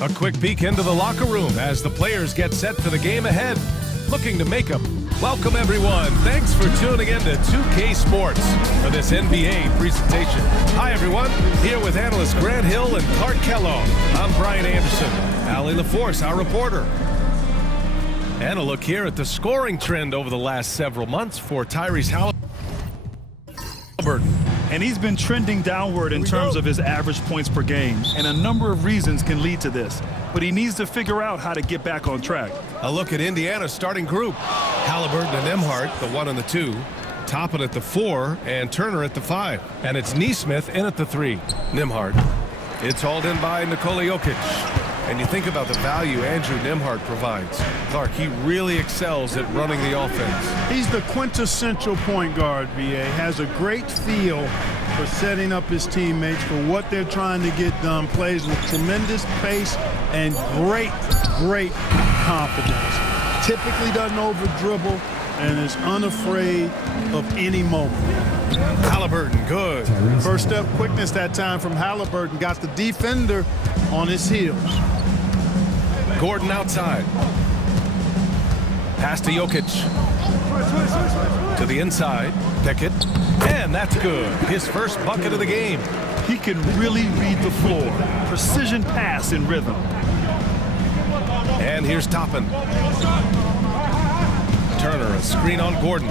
A quick peek into the locker room as the players get set for the game ahead. Looking to make them. Welcome, everyone. Thanks for tuning in to 2K Sports for this NBA presentation. Hi, everyone. Here with analysts Grant Hill and Clark Kellogg. I'm Brian Anderson. Allie LaForce, our reporter. And a look here at the scoring trend over the last several months for Tyrese Halliburton. And he's been trending downward in terms of his average points per game, and a number of reasons can lead to this. But he needs to figure out how to get back on track. A look at Indiana's starting group. Halliburton and Nembhard, the 1 and the 2. Toppin at the 4 and Turner at the 5. And it's Nesmith in at the 3. Nembhard. It's hauled in by Nikola Jokic. And you think about the value Andrew Nembhard provides. Clark, he really excels at running the offense. He's the quintessential point guard, BA. Has a great feel for setting up his teammates for what they're trying to get done. Plays with tremendous pace and great confidence. Typically doesn't over-dribble and is unafraid of any moment. Halliburton, good. First step quickness that time from Halliburton. Got the defender on his heels. Gordon outside. Pass to Jokic. To the inside. Pickett. And that's good. His first bucket of the game. He can really read the floor. Precision pass in rhythm. And here's Toppin. Turner, a screen on Gordon.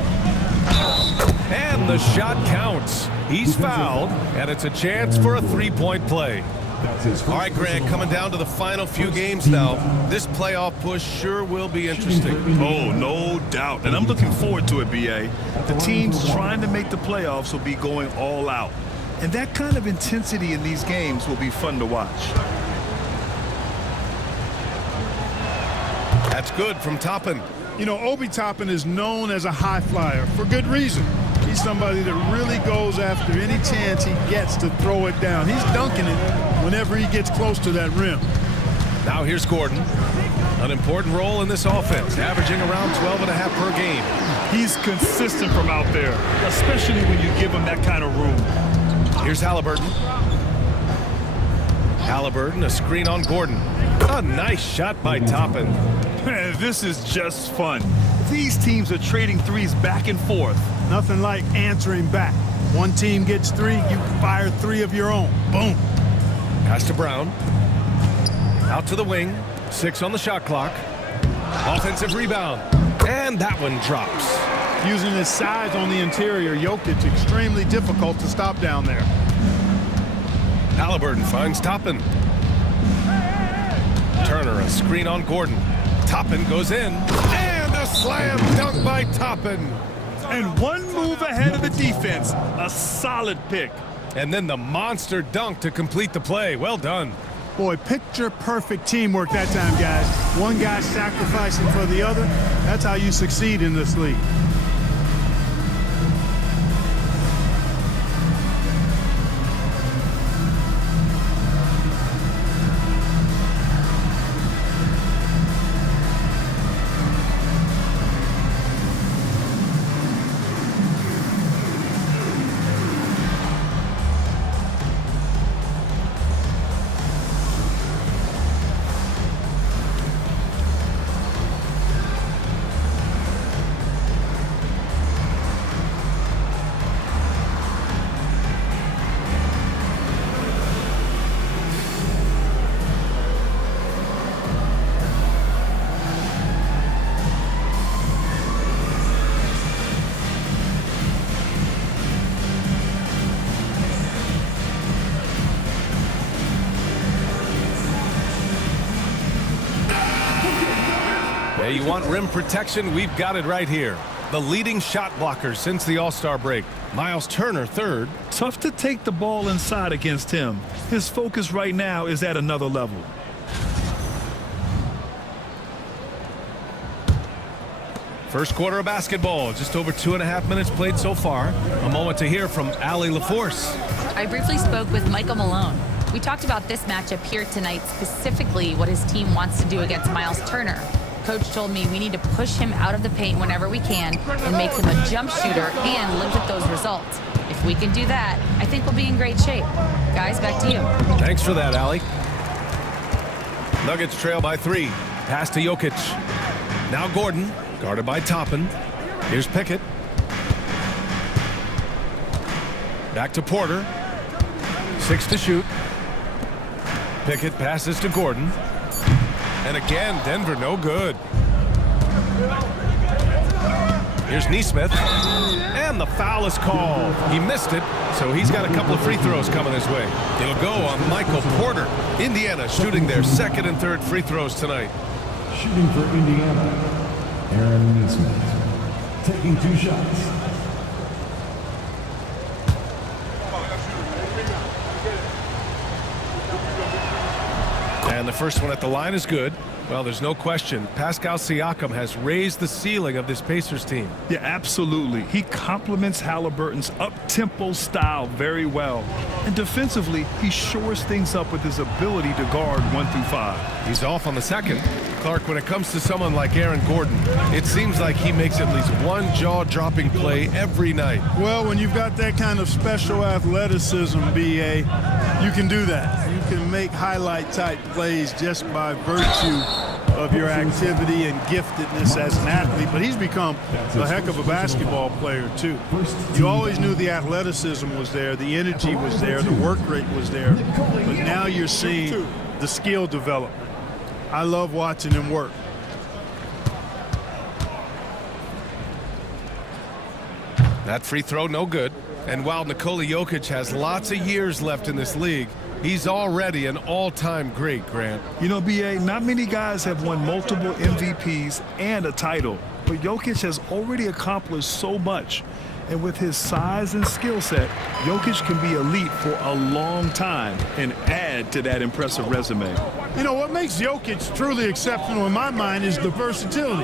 And the shot counts. He's fouled, and it's a chance for a three-point play. All right, Grant, coming down to the final few games now. This playoff push sure will be interesting. Oh, no doubt. And I'm looking forward to it, B.A. The teams trying to make the playoffs will be going all out. And that kind of intensity in these games will be fun to watch. That's good from Toppin. You know, Obi Toppin is known as a high flyer for good reason. He's somebody that really goes after any chance he gets to throw it down. He's dunking it whenever he gets close to that rim. Now here's Gordon. An important role in this offense, averaging around 12.5 per game. He's consistent from out there, especially when you give him that kind of room. Here's Halliburton. Halliburton, a screen on Gordon. A nice shot by Toppin. Man, this is just fun. These teams are trading threes back and forth. Nothing like answering back. One team gets 3, you fire 3 of your own. Boom. Pass to Brown. Out to the wing. 6 on the shot clock. Offensive rebound. And that one drops. Using his size on the interior, Jokic extremely difficult to stop down there. Halliburton finds Toppin. Turner, a screen on Gordon. Toppin goes in. And a slam dunk by Toppin. And one move ahead of the defense. A solid pick. And then the monster dunk to complete the play. Well done. Boy, picture-perfect teamwork that time, guys. One guy sacrificing for the other. That's how you succeed in this league. Hey, you want rim protection? We've got it right here. The leading shot blocker since the All-Star break. Miles Turner, third. Tough to take the ball inside against him. His focus right now is at another level. First quarter of basketball. Just over 2.5 minutes played so far. A moment to hear from Allie LaForce. I briefly spoke with Michael Malone. We talked about this matchup here tonight, specifically what his team wants to do against Miles Turner. Coach told me we need to push him out of the paint whenever we can and make him a jump shooter and live with those results. If we can do that, I think we'll be in great shape. Guys, back to you. Thanks for that, Allie. Nuggets trail by 3. Pass to Jokic. Now Gordon, guarded by Toppin. Here's Pickett. Back to Porter. 6 to shoot. Pickett passes to Gordon. And again, Denver no good. Here's Nesmith. And the foul is called. He missed it, so he's got a couple of free throws coming his way. It'll go on Michael Porter. Indiana shooting their second and third free throws tonight. Shooting for Indiana, Aaron Nesmith. Taking 2 shots. And the first one at the line is good. Well, there's no question. Pascal Siakam has raised the ceiling of this Pacers team. Yeah, absolutely. He complements Halliburton's up-tempo style very well. And defensively, he shores things up with his ability to guard 1 through 5. He's off on the second. Clark, when it comes to someone like Aaron Gordon, it seems like he makes at least one jaw-dropping play every night. Well, when you've got that kind of special athleticism, B.A., you can do that. You can make highlight-type plays just by virtue of your activity and giftedness as an athlete. But he's become a heck of a basketball player, too. You always knew the athleticism was there, the energy was there, the work rate was there. But now you're seeing the skill development. I love watching him work. That free throw, no good. And while Nikola Jokic has lots of years left in this league, he's already an all-time great, Grant. You know, B.A., not many guys have won multiple MVPs and a title, but Jokic has already accomplished so much. And with his size and skill set, Jokic can be elite for a long time and add to that impressive resume. You know, what makes Jokic truly exceptional in my mind is the versatility.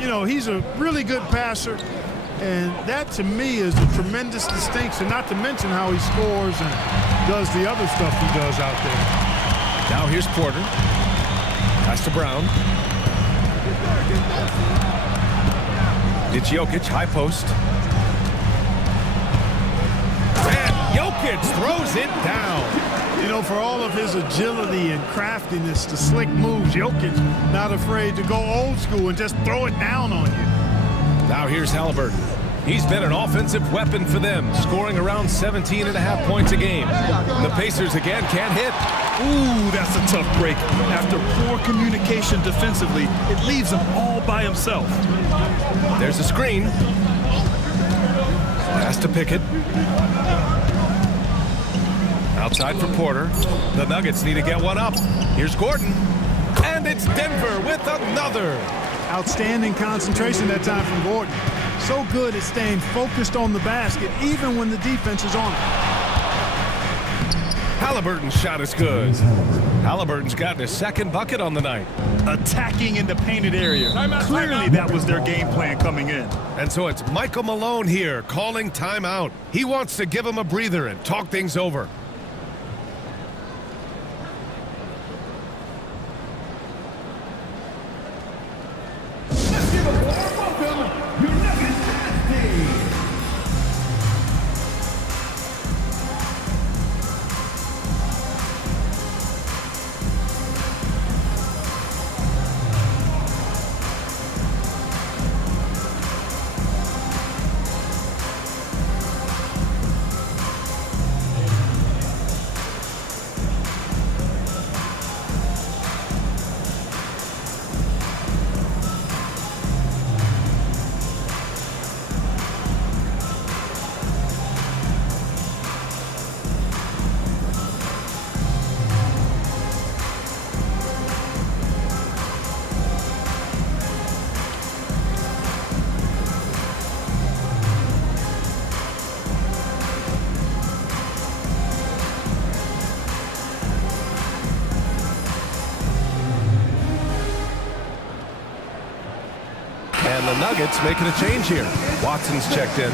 You know, he's a really good passer, and that to me is a tremendous distinction, not to mention how he scores and does the other stuff he does out there. Now here's Porter. Pass to Brown. It's Jokic, high post. And Jokic throws it down. You know, for all of his agility and craftiness, the slick moves, Jokic not afraid to go old school and just throw it down on you. Now here's Halliburton. He's been an offensive weapon for them, scoring around 17.5 points a game. The Pacers again can't hit. Ooh, that's a tough break. After poor communication defensively, it leaves him all by himself. There's a screen. Pass to Pickett. Outside for Porter. The Nuggets need to get one up. Here's Gordon. And it's Denver with another. Outstanding concentration that time from Gordon. So good at staying focused on the basket, even when the defense is on it. Halliburton's shot is good. Halliburton's gotten his second bucket on the night. Attacking in the painted area. Clearly that was their game plan coming in. And so it's Michael Malone here calling timeout. He wants to give him a breather and talk things over. And the Nuggets making a change here. Watson's checked in.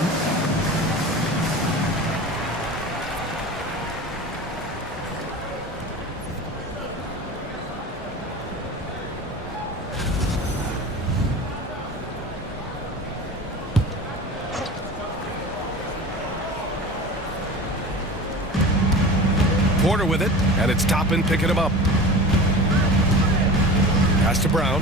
Porter with it, and it's Toppin picking him up. Pass to Brown.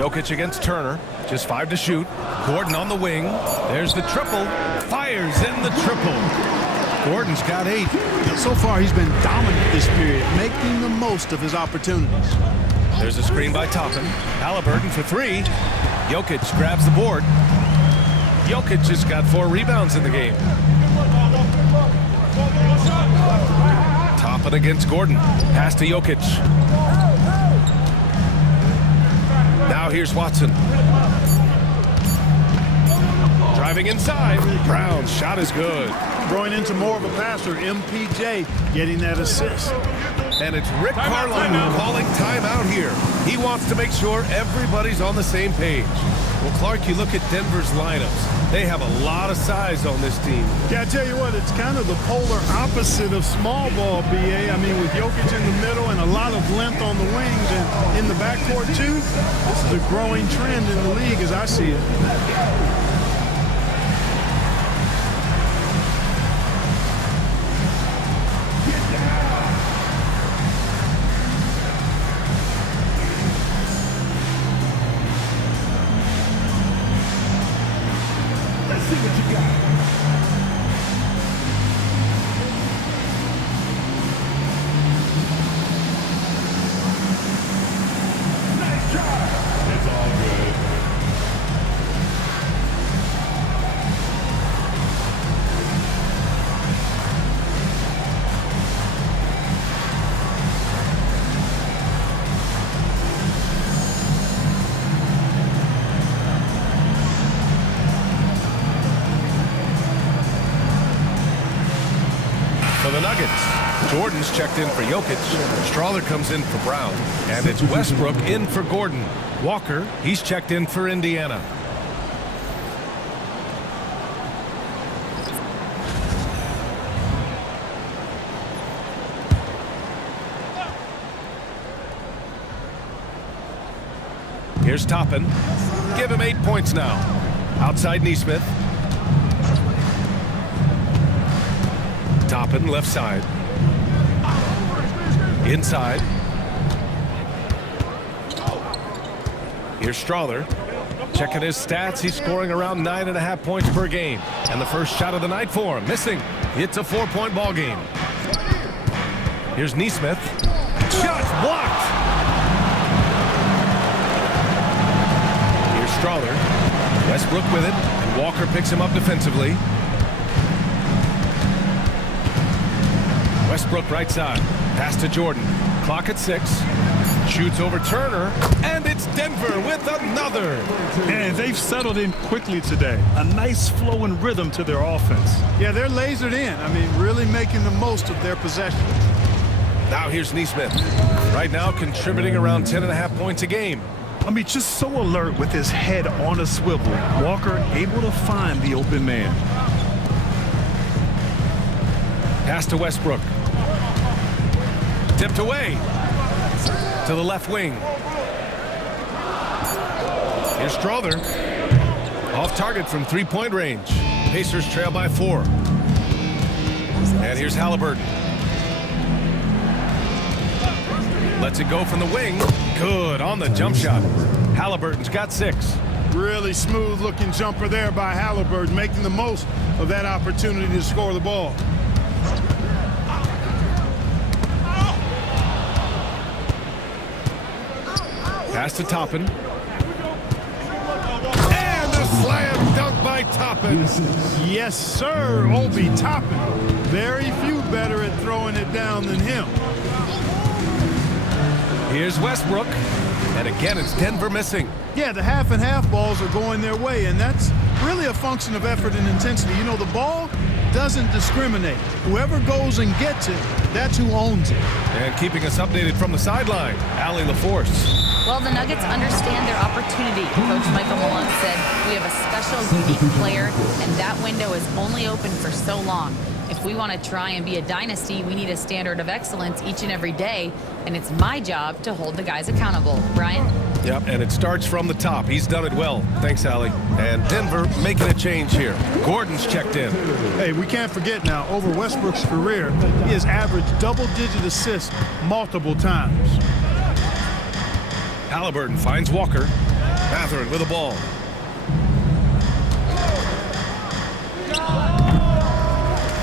Jokic against Turner. Just 5 to shoot. Gordon on the wing. There's the triple. Fires in the triple. Gordon's got 8. So far, he's been dominant this period, making the most of his opportunities. There's a screen by Toppin. Halliburton for 3. Jokic grabs the board. Jokic just got 4 rebounds in the game. Toppin against Gordon. Pass to Jokic. Now here's Watson. Driving inside. Brown's shot is good. Growing into more of a passer, MPJ getting that assist. And it's Rick Carlisle calling timeout here. He wants to make sure everybody's on the same page. Well, Clark, you look at Denver's lineups. They have a lot of size on this team. Yeah, I tell you what, it's kind of the polar opposite of small ball, BA. I mean, with Jokic in the middle and a lot of length on the wings and in the backcourt, too, this is a growing trend in the league as I see it. For the Nuggets, Jordan's checked in for Jokic. Strawler comes in for Brown. And it's Westbrook in for Gordon. Walker, he's checked in for Indiana. Here's Toppin. Give him 8 points now. Outside Nesmith. Toppin left side. Inside. Here's Strawler. Checking his stats. He's scoring around 9.5 points per game. And the first shot of the night for him. Missing. It's a 4-point ball game. Here's Nesmith. Shot blocked. Here's Strawler. Westbrook with it. And Walker picks him up defensively. Westbrook right side. Pass to Jordan. Clock at 6. Shoots over Turner. And it's Denver with another. And they've settled in quickly today. A nice flow and rhythm to their offense. Yeah, they're lasered in. I mean, really making the most of their possession. Now here's Nesmith. Right now contributing around 10.5 points a game. I mean, just so alert with his head on a swivel. Walker able to find the open man. Pass to Westbrook. Tipped away to the left wing. Here's Strawler. Off target from 3-point range. Pacers trail by 4. And here's Halliburton. Lets it go from the wing. Good on the jump shot. Halliburton's got 6. Really smooth looking jumper there by Halliburton, making the most of that opportunity to score the ball. Pass to Toppin. And a slam dunk by Toppin. Yes, sir. Obi Toppin. Very few better at throwing it down than him. Here's Westbrook. And again, it's Denver missing. Yeah, the half and half balls are going their way, and that's really a function of effort and intensity. You know, the ball doesn't discriminate. Whoever goes and gets it, that's who owns it. And keeping us updated from the sideline, Allie LaForce. Well, the Nuggets understand their opportunity. Coach Michael Malone said, we have a special, unique player, and that window is only open for so long. If we want to try and be a dynasty, we need a standard of excellence each and every day, and it's my job to hold the guys accountable. Brian? Yep, and it starts from the top. He's done it well. Thanks, Allie. And Denver making a change here. Gordon's checked in. Hey, we can't forget now, over Westbrook's career, he has averaged double-digit assists multiple times. Halliburton finds Walker. Mathurin with the ball.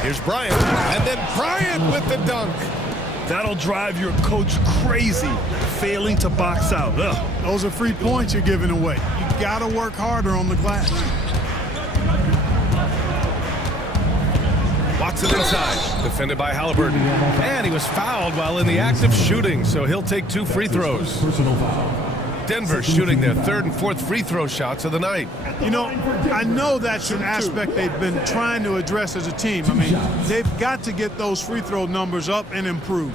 Here's Bryant, and then Bryant with the dunk. That'll drive your coach crazy, failing to box out. Ugh. Those are free points you're giving away. You got to work harder on the glass. Watson inside, defended by Halliburton. And he was fouled while in the act of shooting, so he'll take 2 free throws. Personal foul. Denver shooting their 3rd and 4th free throw shots of the night. You know, I know that's an aspect they've been trying to address as a team. I mean, they've got to get those free throw numbers up and improve.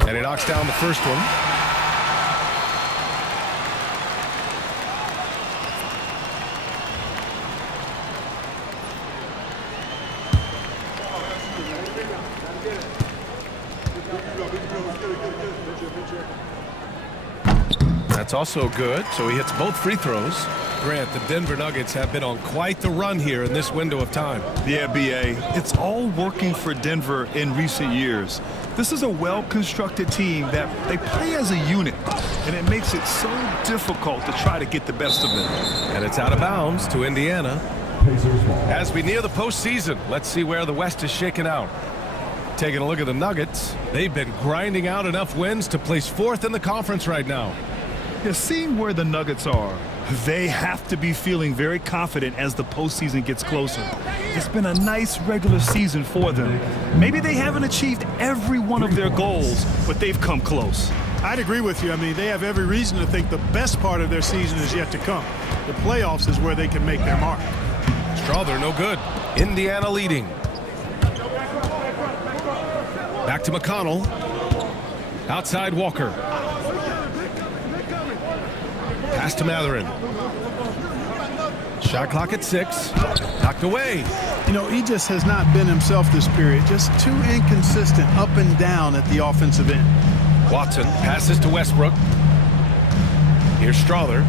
And he knocks down the first one. That's also good, so he hits both free throws. Grant, the Denver Nuggets have been on quite the run here in this window of time. Yeah, BA, it's all working for Denver in recent years. This is a well-constructed team that they play as a unit, and it makes it so difficult to try to get the best of them. And it's out of bounds to Indiana. Pacers ball. As we near the postseason, let's see where the West is shaken out. Taking a look at the Nuggets, they've been grinding out enough wins to place 4th in the conference right now. Yeah, seeing where the Nuggets are, they have to be feeling very confident as the postseason gets closer. It's been a nice regular season for them. Maybe they haven't achieved every one of their goals, but they've come close. I'd agree with you. I mean, they have every reason to think the best part of their season is yet to come. The playoffs is where they can make their mark. Strawther, no good. Indiana leading. Back to McConnell. Outside Walker. Pass to Mathurin. Shot clock at 6. Knocked away. You know, he just has not been himself this period. Just too inconsistent up and down at the offensive end. Watson passes to Westbrook. Here's Strawther.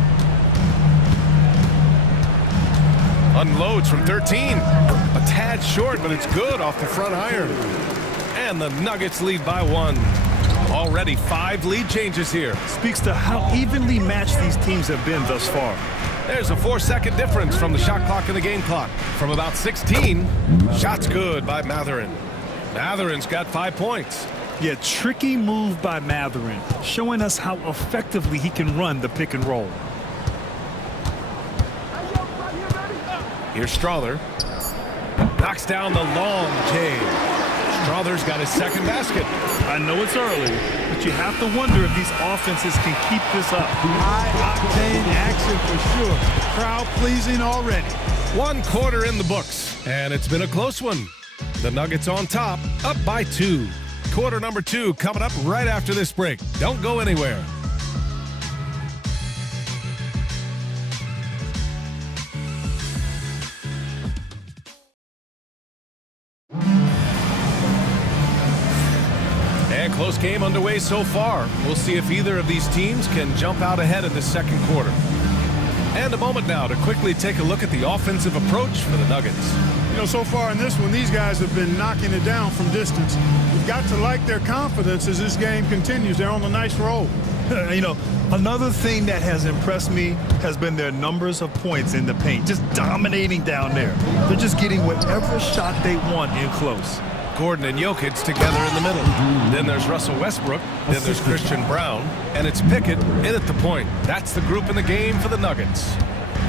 Unloads from 13. A tad short, but it's good off the front iron. And the Nuggets lead by 1. Already 5 lead changes here. Speaks to how evenly matched these teams have been thus far. There's a 4-second difference from the shot clock and the game clock. From about 16, shots good by Mathurin. Mathurin's got 5 points. Yeah, tricky move by Mathurin, showing us how effectively he can run the pick and roll. Here's Strawther. Knocks down the long J. Strawther's got his 2nd basket. I know it's early, but you have to wonder if these offenses can keep this up. High-octane action for sure. Crowd-pleasing already. 1 quarter in the books, and it's been a close one. The Nuggets on top, up by 2. Quarter number 2 coming up right after this break. Don't go anywhere. And close game underway so far. We'll see if either of these teams can jump out ahead in the 2nd quarter. And a moment now to quickly take a look at the offensive approach for the Nuggets. You know, so far in this one, these guys have been knocking it down from distance. You've got to like their confidence as this game continues. They're on a nice roll. You know, another thing that has impressed me has been their numbers of points in the paint, just dominating down there. They're just getting whatever shot they want in close. Gordon and Jokic together in the middle. Then there's Russell Westbrook. Then there's Christian Brown. And it's Pickett in at the point. That's the group in the game for the Nuggets.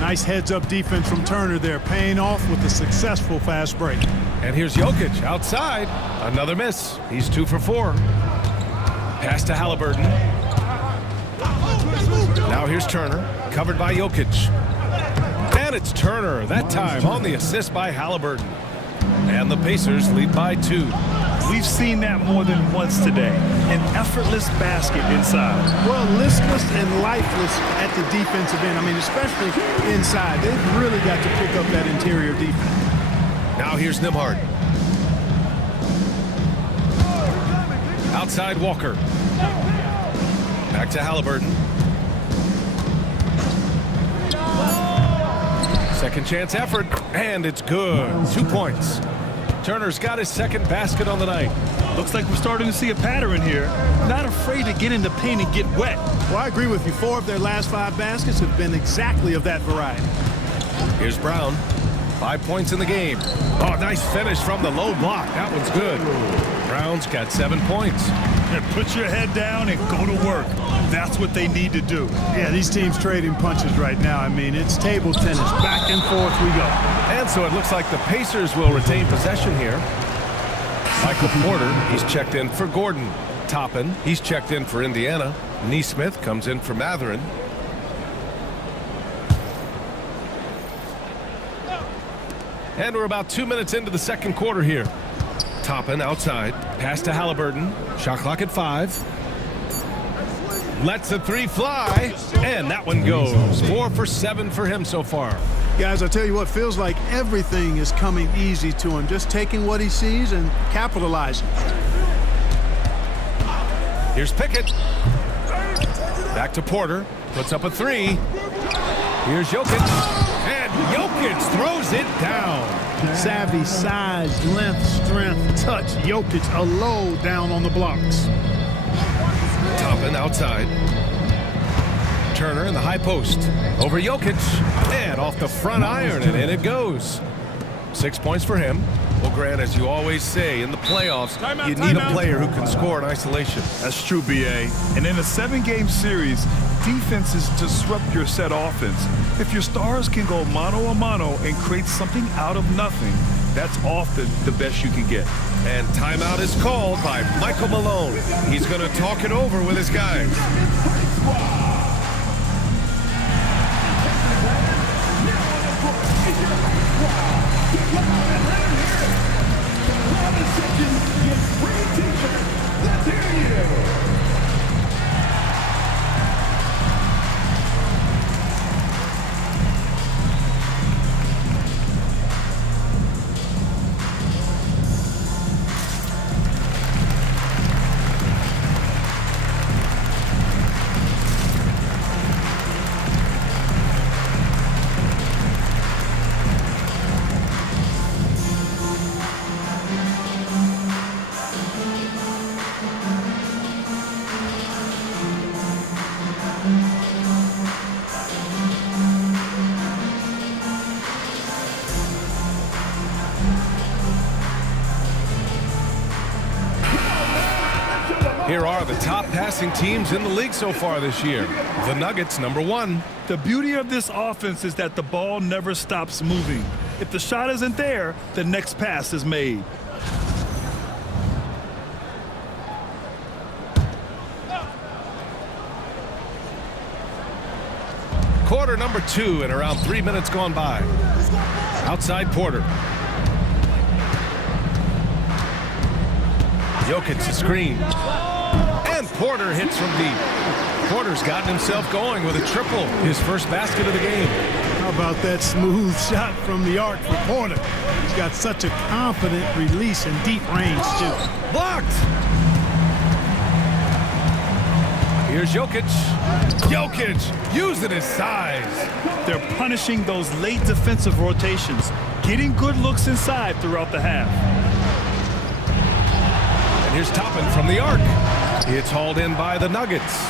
Nice heads-up defense from Turner there, paying off with a successful fast break. And here's Jokic outside. Another miss. He's 2 for 4. Pass to Halliburton. Now here's Turner, covered by Jokic. And it's Turner, that time on the assist by Halliburton. And the Pacers lead by 2. We've seen that more than once today. An effortless basket inside. Well, listless and lifeless at the defensive end. I mean, especially inside. They've really got to pick up that interior defense. Now here's Nimhard. Outside Walker. Back to Halliburton. Second chance effort, and it's good. 2 points. Turner's got his second basket on the night. Looks like we're starting to see a pattern here. Not afraid to get in the paint and get wet. Well, I agree with you. 4 of their last 5 baskets have been exactly of that variety. Here's Brown. 5 points in the game. Oh, nice finish from the low block. That one's good. Brown's got 7 points. And put your head down and go to work. That's what they need to do. Yeah, these teams trading punches right now. I mean, it's table tennis. Back and forth we go. And so it looks like the Pacers will retain possession here. Michael Porter, he's checked in for Gordon. Toppin, he's checked in for Indiana. Neesmith comes in for Matherin. And we're about 2 minutes into the second quarter here. Toppin outside. Pass to Halliburton. Shot clock at 5. Lets the 3 fly. And that one goes. 4 for 7 for him so far. Guys, I tell you what, feels like everything is coming easy to him. Just taking what he sees and capitalizing. Here's Pickett. Back to Porter. Puts up a 3. Here's Jokic. And Jokic throws it down. Savvy, size, length, strength, touch. Jokic a low down on the blocks. Toppin outside. Turner in the high post. Over Jokic. And off the front iron, and in it goes. 6 points for him. Well, Grant, as you always say, in the playoffs, you need a player who can score in isolation. That's true, B.A. And in a 7-game series, defenses disrupt your set offense. If your stars can go mano-a-mano and create something out of nothing, that's often the best you can get. And timeout is called by Michael Malone. He's going to talk it over with his guys. Here are the top passing teams in the league so far this year. The Nuggets, #1. The beauty of this offense is that the ball never stops moving. If the shot isn't there, the next pass is made. Quarter #2 and around 3 minutes gone by. Outside Porter. Jokic a screen. And Porter hits from deep. Porter's gotten himself going with a triple, his first basket of the game. How about that smooth shot from the arc for Porter? He's got such a confident release and deep range, too. Blocked. Here's Jokic. Jokic using his size. They're punishing those late defensive rotations, getting good looks inside throughout the half. And here's Toppin from the arc. It's hauled in by the Nuggets.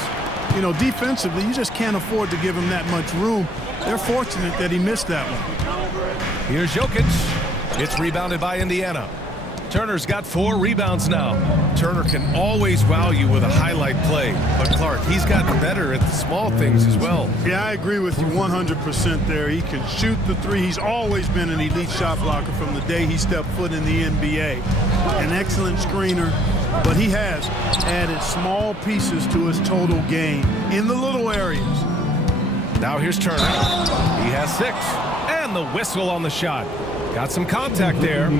You know, defensively, you just can't afford to give him that much room. They're fortunate that he missed that one. Here's Jokic. It's rebounded by Indiana. Turner's got 4 rebounds now. Turner can always wow you with a highlight play. But Clark, he's gotten better at the small things as well. Yeah, I agree with you 100% there. He can shoot the 3. He's always been an elite shot blocker from the day he stepped foot in the NBA. An excellent screener, but he has added small pieces to his total game in the little areas. Now here's Turner. He has 6. And the whistle on the shot. Got some contact there.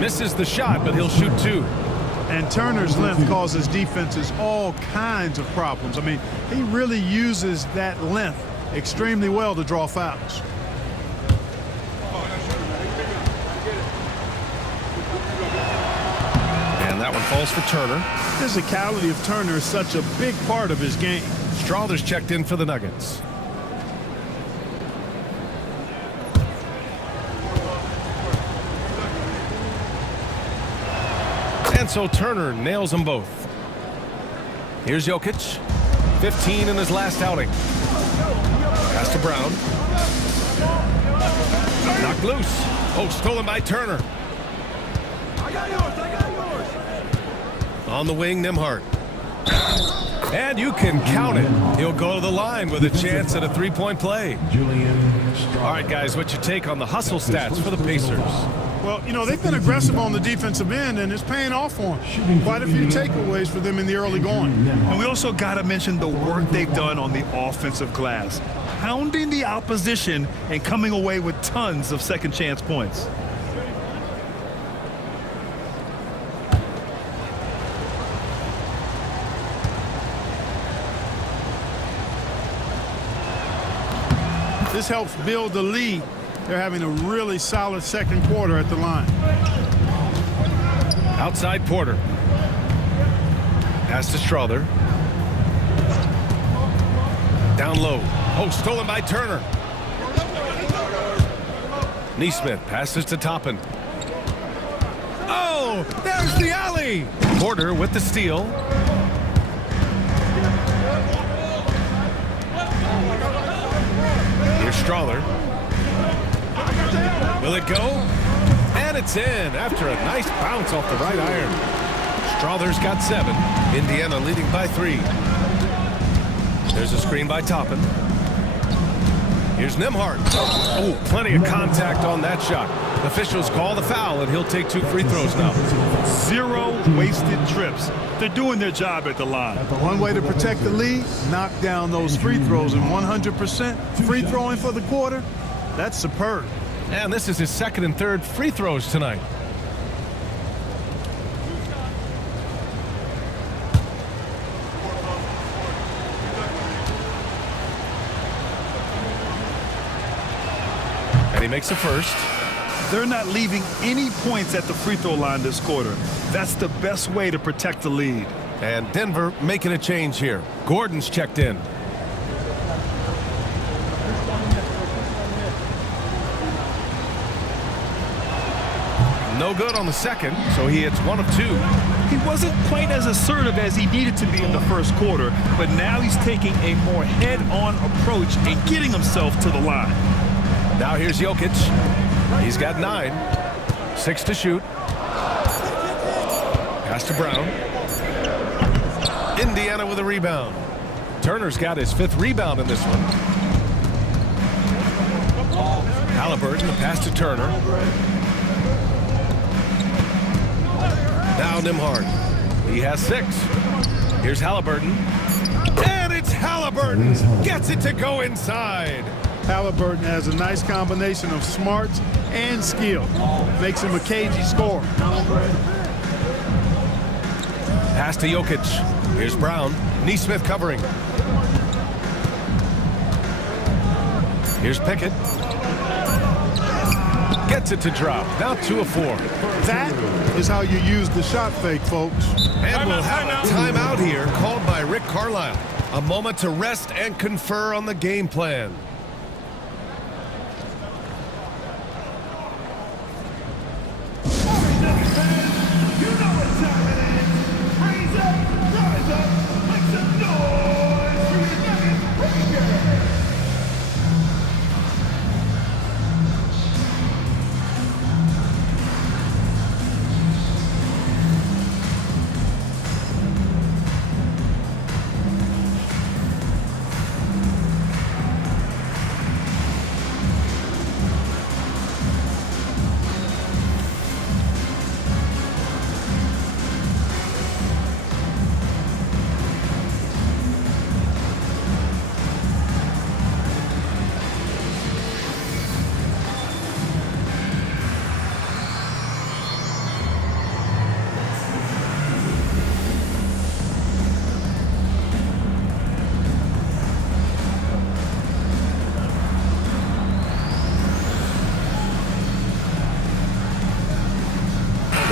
Misses the shot, but he'll shoot 2. And Turner's length causes defenses all kinds of problems. I mean, he really uses that length extremely well to draw fouls. And that one falls for Turner. Physicality of Turner is such a big part of his game. Strother's checked in for the Nuggets. And so Turner nails them both. Here's Jokic. 15 in his last outing. Pass to Brown. Knocked loose. Oh, stolen by Turner. On the wing, Nembhard. And you can count it. He'll go to the line with a chance at a three-point play. All right, guys, what's your take on the hustle stats for the Pacers? Well, you know, they've been aggressive on the defensive end, and it's paying off for them. Quite a few takeaways for them in the early going. And we also got to mention the work they've done on the offensive glass, pounding the opposition and coming away with tons of second chance points. This helps build the lead. They're having a really solid second quarter at the line. Outside Porter. Pass to Strother. Down low. Oh, stolen by Turner. Neesmith passes to Toppin. Oh, there's the alley. Porter with the steal. Here's Strother. Will it go? And it's in after a nice bounce off the right iron. Strother's got 7. Indiana leading by 3. There's a screen by Toppin. Here's Nembhard. Oh, plenty of contact on that shot. Officials call the foul, and he'll take 2 free throws now. 0 wasted trips. They're doing their job at the line. One way to protect the lead, knock down those free throws, and 100% free throwing for the quarter, that's superb. And this is his second and third free throws tonight. And he makes the first. They're not leaving any points at the free throw line this quarter. That's the best way to protect the lead. And Denver making a change here. Gordon's checked in. No good on the second, so he hits 1 of 2. He wasn't quite as assertive as he needed to be in the first quarter, but now he's taking a more head-on approach and getting himself to the line. Now here's Jokic. He's got 9. 6 to shoot. Pass to Brown. Indiana with a rebound. Turner's got his 5th rebound in this one. Halliburton, the pass to Turner. Now Nembhard. He has 6. Here's Halliburton. And it's Halliburton. Gets it to go inside. Halliburton has a nice combination of smarts and skill. Makes him a cagey scorer. Pass to Jokic. Here's Brown. Neesmith covering. Here's Pickett. Gets it to drop. Now 2 of 4. That is how you use the shot fake, folks. And we'll have a timeout here called by Rick Carlisle. A moment to rest and confer on the game plan.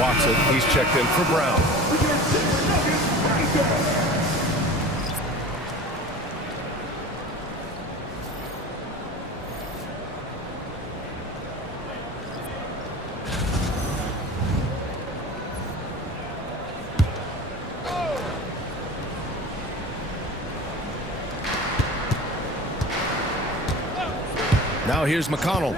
Watson. He's checked in for Brown. Now here's McConnell.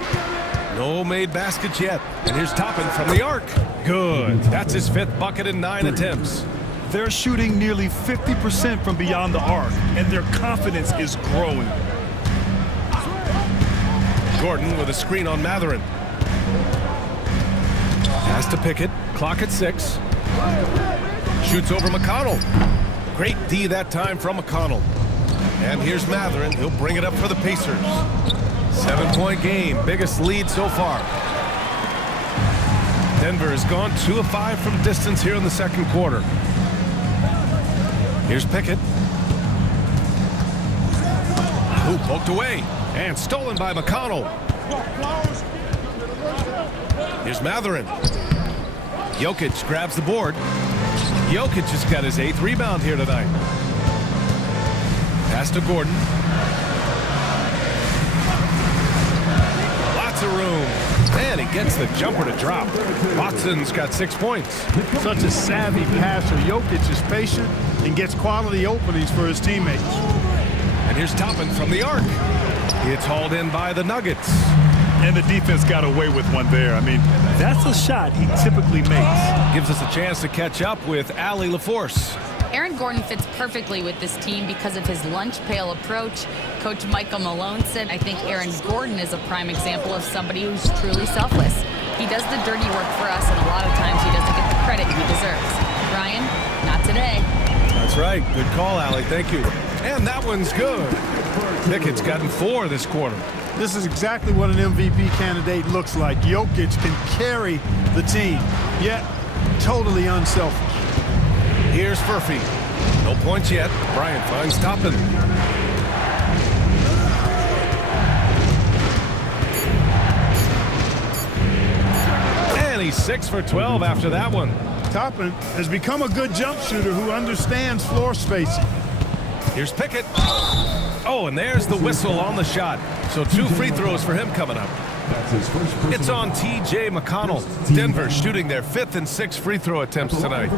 No made baskets yet. And here's Toppin from the arc. Good. That's his 5th bucket in 9 attempts. They're shooting nearly 50% from beyond the arc, and their confidence is growing. Gordon with a screen on Matherin. Pass to Pickett. Clock at 6. Shoots over McConnell. Great D that time from McConnell. And here's Matherin. He'll bring it up for the Pacers. 7-point game, biggest lead so far. Denver has gone 2 of 5 from distance here in the second quarter. Here's Pickett. Ooh, poked away and stolen by McConnell. Here's Matherin. Jokic grabs the board. Jokic has got his 8th rebound here tonight. Pass to Gordon. Lots of room. And he gets the jumper to drop. Watson's got 6 points. Such a savvy passer. Jokic is patient and gets quality openings for his teammates. And here's Toppin from the arc. It's hauled in by the Nuggets. And the defense got away with one there. I mean, that's a shot he typically makes. Gives us a chance to catch up with Allie LaForce. Aaron Gordon fits perfectly with this team because of his lunch pail approach. Coach Michael Malone said, I think Aaron Gordon is a prime example of somebody who's truly selfless. He does the dirty work for us, and a lot of times he doesn't get the credit he deserves. Ryan, not today. That's right. Good call, Allie. Thank you. And that one's good. Pickett's gotten 4 this quarter. This is exactly what an MVP candidate looks like. Jokic can carry the team, yet totally unselfish. Here's Furphy. No points yet. Bryant finds Toppin. And he's 6 for 12 after that one. Toppin has become a good jump shooter who understands floor spacing. Here's Pickett. Oh, and there's the whistle on the shot. So 2 free throws for him coming up. It's on T.J. McConnell. Denver shooting their 5th and 6th free throw attempts tonight.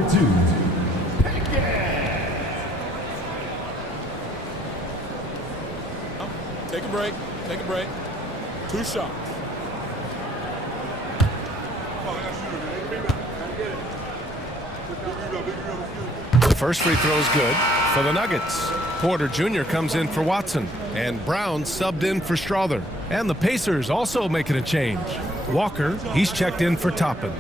Take a break. Take a break. 2 shots. The first free throw is good for the Nuggets. Porter Jr. comes in for Watson, and Brown subbed in for Strother. And the Pacers also making a change. Walker, he's checked in for Toppin.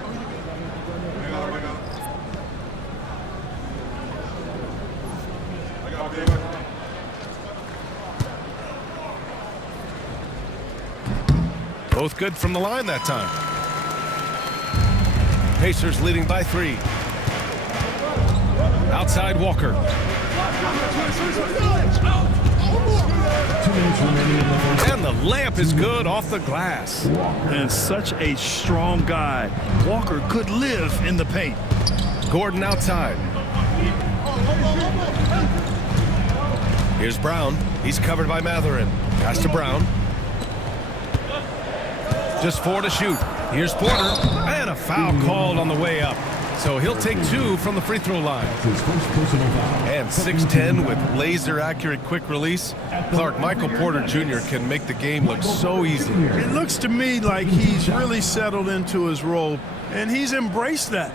Both good from the line that time. Pacers leading by 3. Outside Walker. 2 minutes remaining in the first. And the layup is good off the glass. And such a strong guy. Walker could live in the paint. Gordon outside. Here's Brown. He's covered by Matherin. Pass to Brown. Just 4 to shoot. Here's Porter. And a foul called on the way up. So he'll take 2 from the free throw line. His first personal foul. And 6'10" with laser-accurate quick release. Clark, Michael Porter Jr. can make the game look so easy. It looks to me like he's really settled into his role, and he's embraced that.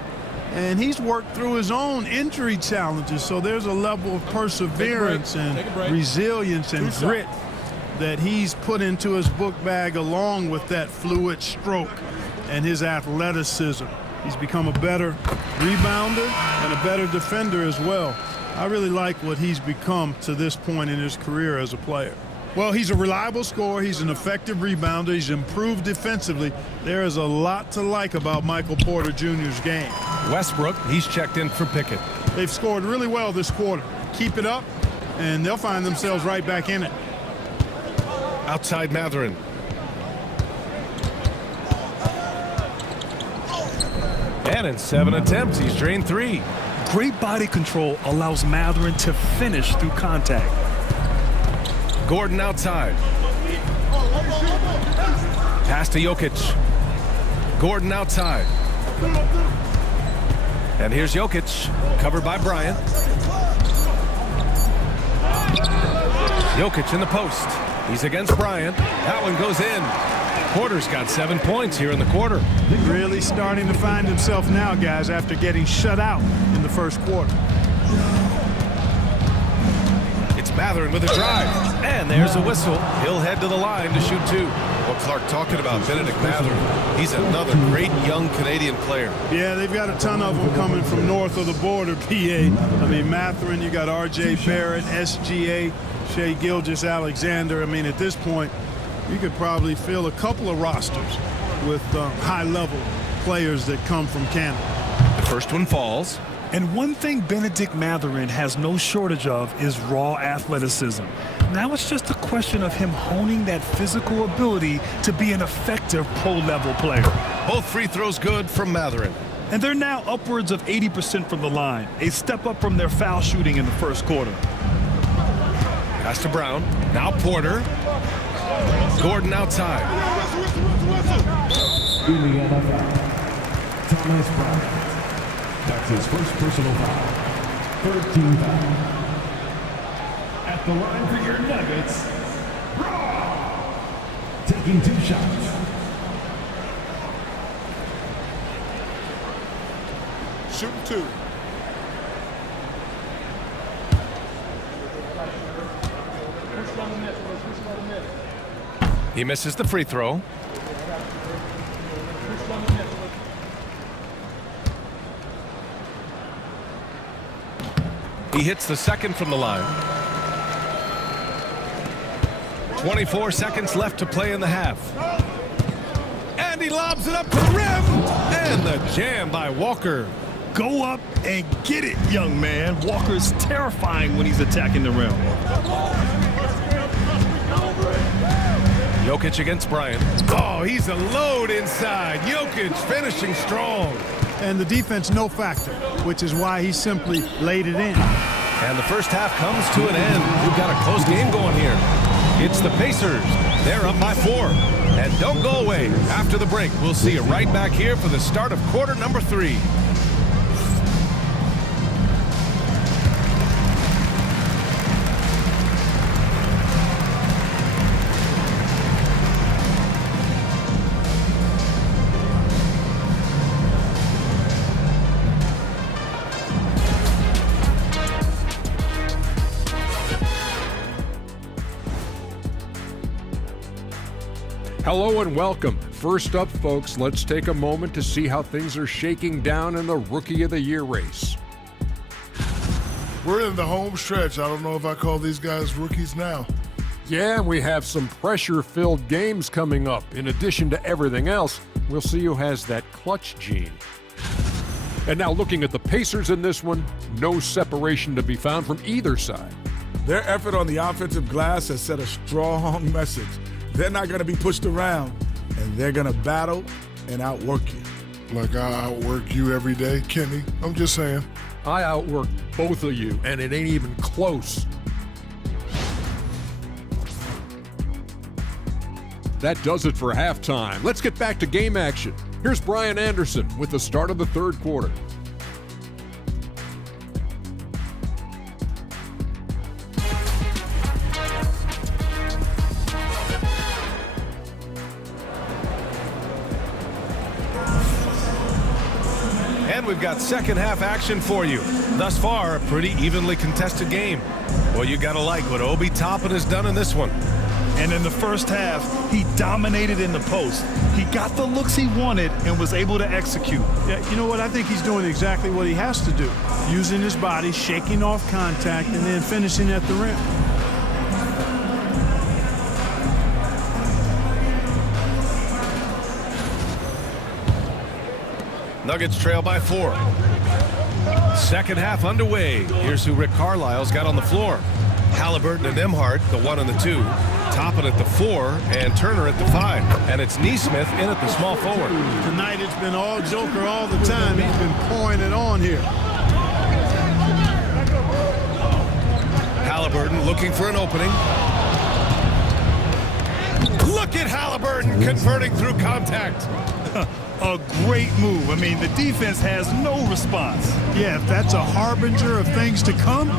And he's worked through his own injury challenges, so there's a level of perseverance and resilience and grit that he's put into his book bag along with that fluid stroke and his athleticism. He's become a better rebounder and a better defender as well. I really like what he's become to this point in his career as a player. Well, he's a reliable scorer. He's an effective rebounder. He's improved defensively. There is a lot to like about Michael Porter Jr.'s game. Westbrook, he's checked in for Pickett. They've scored really well this quarter. Keep it up, and they'll find themselves right back in it. Outside Matherin. And in 7 attempts, he's drained 3. Great body control allows Mathurin to finish through contact. Gordon outside. Pass to Jokic. Gordon outside. And here's Jokic, covered by Bryant. Jokic in the post. He's against Bryant. That one goes in. Porter's got 7 points here in the quarter. Really starting to find himself now, guys, after getting shut out in the first quarter. It's Mathurin with a drive. And there's a whistle. He'll head to the line to shoot 2. Well, Clark, talking about Benedict Mathurin, he's another great young Canadian player. Yeah, they've got a ton of them coming from north of the border, PA. I mean, Mathurin, you got R.J. Barrett, SGA, Shai Gilgeous-Alexander. I mean, at this point, you could probably fill a couple of rosters with high-level players that come from Canada. The first one falls. And one thing Benedict Mathurin has no shortage of is raw athleticism. Now it's just a question of him honing that physical ability to be an effective pro-level player. Both free throws good from Mathurin. And they're now upwards of 80% from the line, a step up from their foul shooting in the first quarter. Pass to Brown. Now Porter. Gordon outside. Indiana foul. Thomas Bryant. That's his first personal foul. 13 foul. At the line for your Nuggets, Raw. Taking 2 shots. Shooting 2. He misses the free throw. He hits the second from the line. 24 seconds left to play in the half. And he lobs it up to the rim. And the jam by Walker. Go up and get it, young man. Walker's terrifying when he's attacking the rim. Jokic against Bryant. Oh, he's a load inside. Jokic finishing strong. And the defense no factor, which is why he simply laid it in. And the first half comes to an end. We've got a close game going here. It's the Pacers. They're up by 4. And don't go away. After the break, we'll see you right back here for the start of quarter number 3. Hello and welcome. First up, folks, let's take a moment to see how things are shaking down in the Rookie of the Year race. We're in the home stretch. I don't know if I call these guys rookies now. Yeah, and we have some pressure-filled games coming up. In addition to everything else, we'll see who has that clutch gene. And now looking at the Pacers in this one, no separation to be found from either side. Their effort on the offensive glass has set a strong message. They're not going to be pushed around, and they're going to battle and outwork you. Like I outwork you every day, Kenny. I'm just saying. I outwork both of you, and it ain't even close. That does it for halftime. Let's get back to game action. Here's Brian Anderson with the start of the third quarter. And we've got second half action for you. Thus far, a pretty evenly contested game. Well, you gotta like what Obi Toppin has done in this one. And in the first half, he dominated in the post. He got the looks he wanted and was able to execute. Yeah, you know what? I think he's doing exactly what he has to do. Using his body, shaking off contact, and then finishing at the rim. Nuggets trail by 4. Second half underway. Here's who Rick Carlisle's got on the floor. Halliburton and Emhart, the 1 and the 2. Toppin at the 4 and Turner at the 5. And it's Neesmith in at the small forward. Tonight it's been all Joker all the time. He's been pouring it on here. Halliburton looking for an opening. Look at Halliburton converting through contact. A great move. I mean, the defense has no response. Yeah, if that's a harbinger of things to come,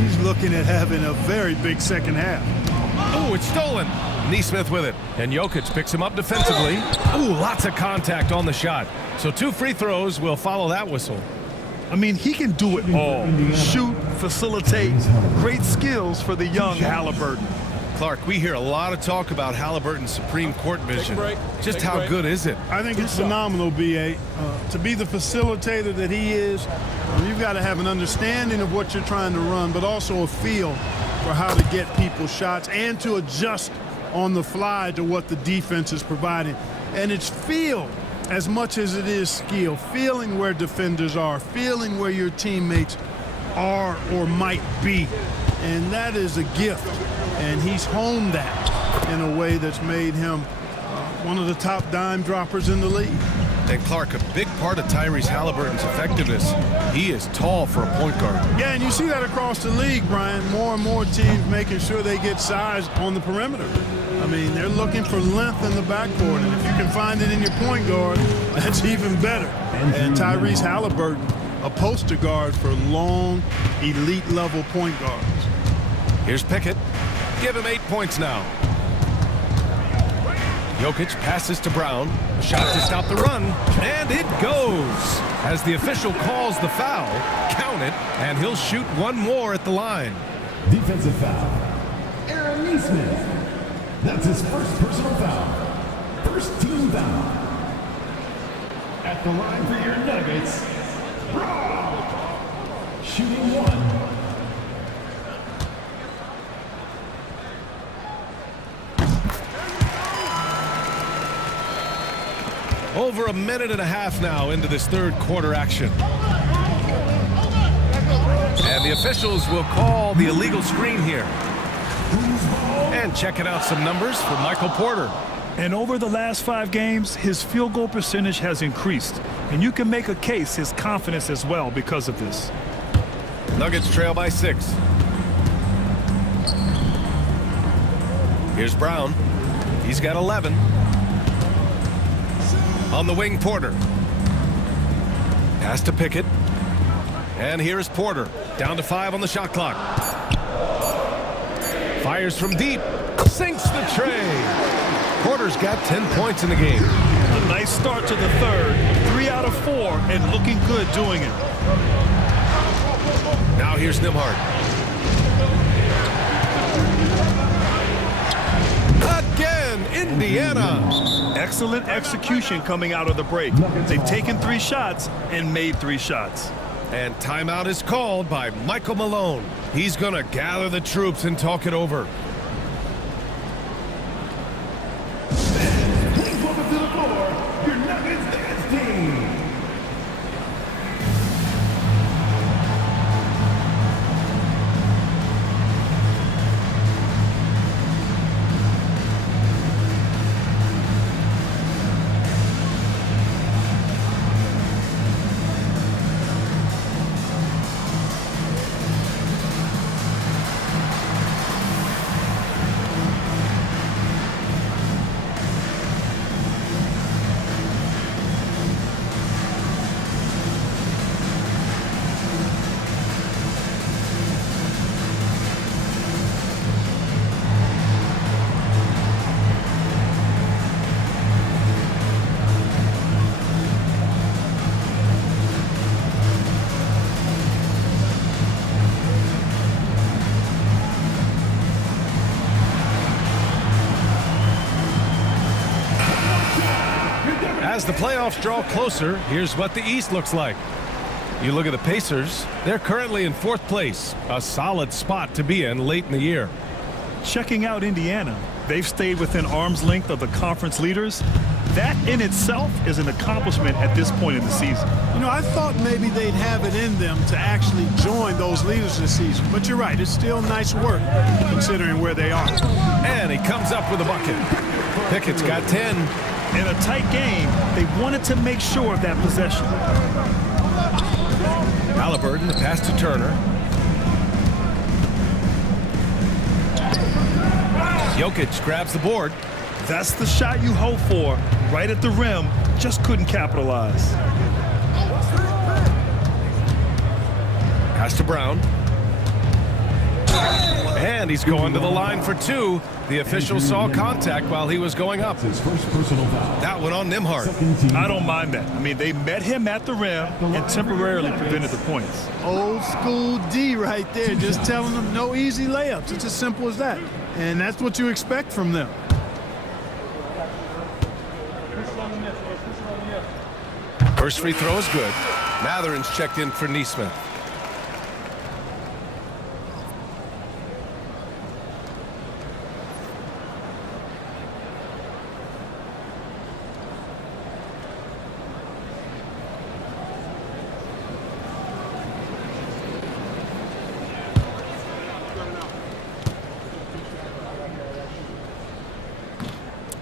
he's looking at having a very big second half. Oh, it's stolen. Neesmith with it. And Jokic picks him up defensively. Ooh, lots of contact on the shot. So 2 free throws will follow that whistle. I mean, he can do it all. Shoot, facilitate, great skills for the young Halliburton. Clark, we hear a lot of talk about Halliburton's supreme court vision. Just how good is it? I think it's phenomenal, B.A. To be the facilitator that he is, you've got to have an understanding of what you're trying to run, but also a feel for how to get people shots and to adjust on the fly to what the defense is providing. And it's feel as much as it is skill, feeling where defenders are, feeling where your teammates are or might be. And that is a gift. And he's honed that in a way that's made him one of the top dime droppers in the league. And Clark, a big part of Tyrese Halliburton's effectiveness, he is tall for a point guard. Yeah, and you see that across the league, Brian. More and more teams making sure they get size on the perimeter. I mean, they're looking for length in the backcourt, and if you can find it in your point guard, that's even better. And Tyrese Halliburton, a poster guard for long, elite-level point guards. Here's Pickett. Give him 8 points now. Jokic passes to Brown. A shot to stop the run. And it goes. As the official calls the foul, count it, and he'll shoot 1 more at the line. Defensive foul. Aaron Neesmith. That's his first personal foul. First team foul. At the line for your Nuggets, Brown. Shooting 1. Over a minute and a half now into this 3rd quarter action. And the officials will call the illegal screen here. And checking out some numbers for Michael Porter. And over the last 5 games, his field goal percentage has increased. And you can make a case his confidence as well because of this. Nuggets trail by 6. Here's Brown. He's got 11. On the wing, Porter. Pass to Pickett. And here's Porter. Down to 5 on the shot clock. Fires from deep. Sinks the tray. Porter's got 10 points in the game. A nice start to the 3rd. 3 out of 4 and looking good doing it. Now here's Nembhard. Again, Indiana. Excellent execution coming out of the break. They've taken 3 shots and made 3 shots. And timeout is called by Michael Malone. He's going to gather the troops and talk it over. Please welcome to the floor, your Nuggets dance team. As the playoffs draw closer, here's what the East looks like. You look at the Pacers, they're currently in 4th place, a solid spot to be in late in the year. Checking out Indiana, They've stayed within arm's length of the conference leaders. That in itself is an accomplishment at this point in the season. You know, I thought maybe they'd have it in them to actually join those leaders this season. But you're right, it's still nice work considering where they are. And he comes up with a bucket. Pickett's got 10. In a tight game, they wanted to make sure of that possession. Halliburton, the pass to Turner. Jokic grabs the board. That's the shot you hope for. Right at the rim, just couldn't capitalize. Pass to Brown. And he's going to the line for 2. The official saw contact while he was going up. His first personal foul. That one on Nembhard. I don't mind that. I mean, they met him at the rim and temporarily prevented the points. Old school D right there, just telling them no easy layups. It's as simple as that. And that's what you expect from them. First free throw is good. Matherin's checked in for Neesmith.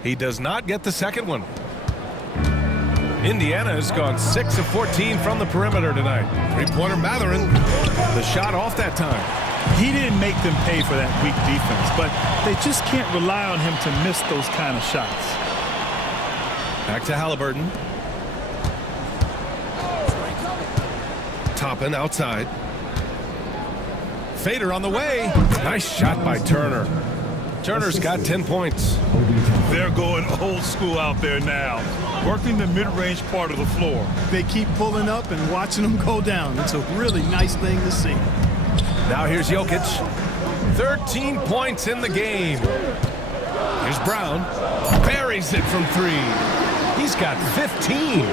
He does not get the second one. Indiana has gone 6 of 14 from the perimeter tonight. Three-pointer Matherin. The shot off that time. He didn't make them pay for that weak defense, but they just can't rely on him to miss those kind of shots. Back to Halliburton. Toppin outside. Fader on the way. Nice shot by Turner. Turner's got 10 points. They're going old school out there now, working the mid-range part of the floor. They keep pulling up and watching them go down. It's a really nice thing to see. Now here's Jokic. 13 points in the game. Here's Brown. Buries it from 3. He's got 15.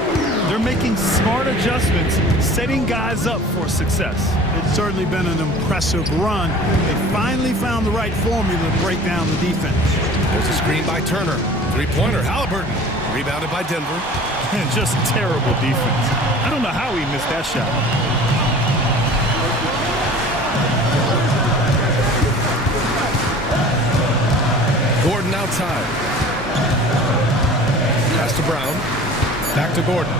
They're making smart adjustments, setting guys up for success. It's certainly been an impressive run. They finally found the right formula to break down the defense. There's a screen by Turner. Three-pointer, Halliburton. Rebounded by Denver. And just terrible defense. I don't know how he missed that shot. Gordon outside. Pass to Brown. Back to Gordon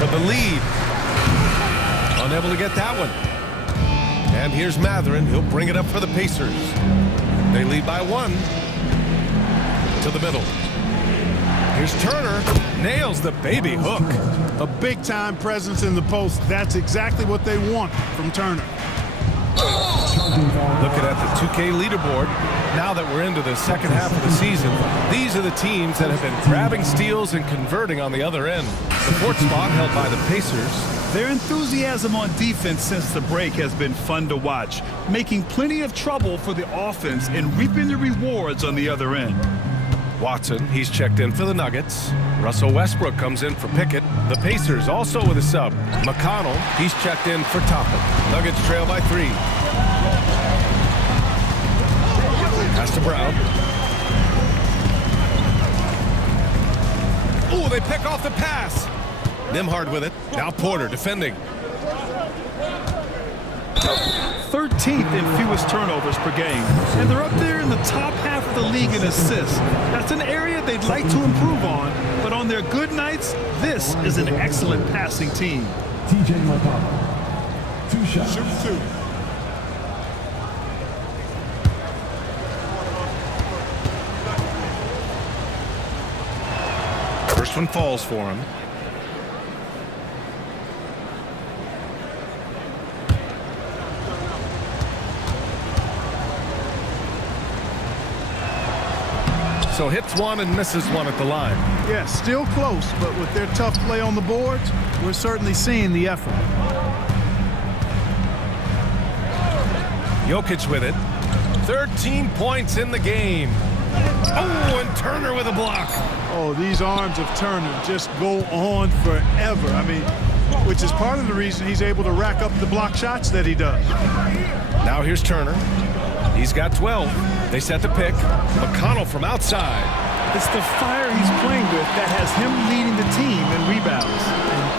for the lead. Unable to get that one. And here's Matherin. He'll bring it up for the Pacers. They lead by 1. To the middle. Here's Turner. Nails the baby hook. A big-time presence in the post. That's exactly what they want from Turner. Looking at the 2K leaderboard, now that we're into the second half of the season, these are the teams that have been grabbing steals and converting on the other end. The 4th spot held by the Pacers. Their enthusiasm on defense since the break has been fun to watch, making plenty of trouble for the offense and reaping the rewards on the other end. Watson, he's checked in for the Nuggets. Russell Westbrook comes in for Pickett. The Pacers also with a sub. McConnell, he's checked in for Toppin. Nuggets trail by 3. Pass to Brown. Oh, they pick off the pass. Nembhard with it. Now Porter defending. 13th in fewest turnovers per game, and they're up there in the top half of the league in assists. That's an area they'd like to improve on, but on their good nights, this is an excellent passing team. TJ McConnell. 2 shots. Shoot 2. First one falls for him. So hits 1 and misses 1 at the line. Yeah, still close, but with their tough play on the boards, we're certainly seeing the effort. Jokic with it. 13 points in the game. Oh, and Turner with a block. Oh, these arms of Turner just go on forever. I mean, which is part of the reason he's able to rack up the block shots that he does. Now here's Turner. He's got 12. They set the pick. McConnell from outside. It's the fire he's playing with that has him leading the team in rebounds.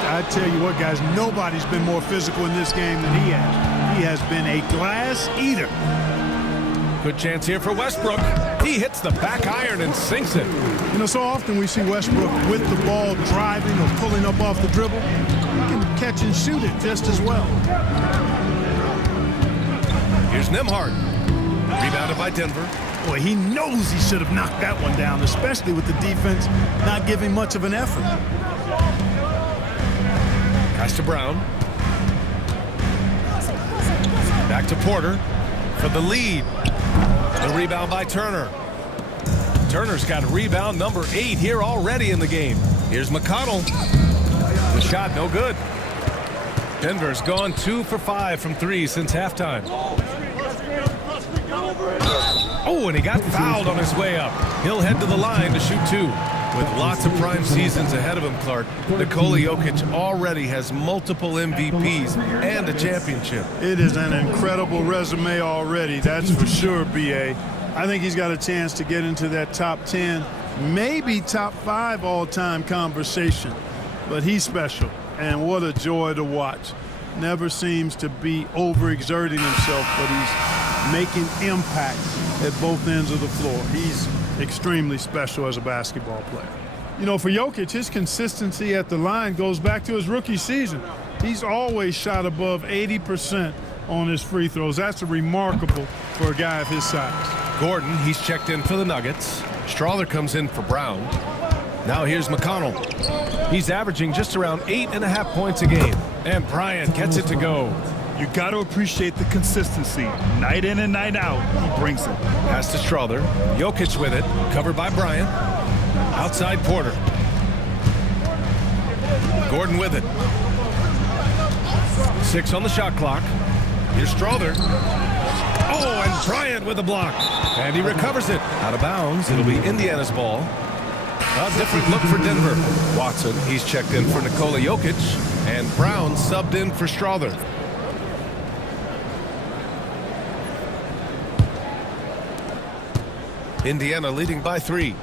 And I tell you what, guys, nobody's been more physical in this game than he has. He has been a glass eater. Good chance here for Westbrook. He hits the back iron and sinks it. You know, so often we see Westbrook with the ball driving or pulling up off the dribble. He can catch and shoot it just as well. Here's Nembhard. Rebounded by Denver. Boy, he knows he should have knocked that one down, especially with the defense not giving much of an effort. Pass to Brown. Back to Porter for the lead. The rebound by Turner. Turner's got rebound number 8 here already in the game. Here's McConnell. The shot no good. Denver's gone 2 for 5 from 3 since halftime. Oh, and he got fouled on his way up. He'll head to the line to shoot 2. With lots of prime seasons ahead of him, Clark, Nikola Jokic already has multiple MVPs and a championship. It is an incredible resume already, that's for sure, B.A. I think he's got a chance to get into that top 10, maybe top 5 all-time conversation. But he's special, and what a joy to watch. Never seems to be overexerting himself, but he's making impact at both ends of the floor. He's extremely special as a basketball player. You know, for Jokic, his consistency at the line goes back to his rookie season. He's always shot above 80% on his free throws. That's remarkable for a guy of his size. Gordon, he's checked in for the Nuggets. Strawther comes in for Brown. Now here's McConnell. He's averaging just around 8.5 points a game. And Bryant gets it to go. You got to appreciate the consistency. Night in and night out, he brings it. Pass to Strawther. Jokic with it. Covered by Bryant. Outside Porter. Gordon with it. 6 on the shot clock. Here's Strawther. Oh, and Bryant with the block. And he recovers it. Out of bounds. It'll be Indiana's ball. A different look for Denver. Watson, he's checked in for Nikola Jokic. And Brown subbed in for Strawther. Indiana leading by 3.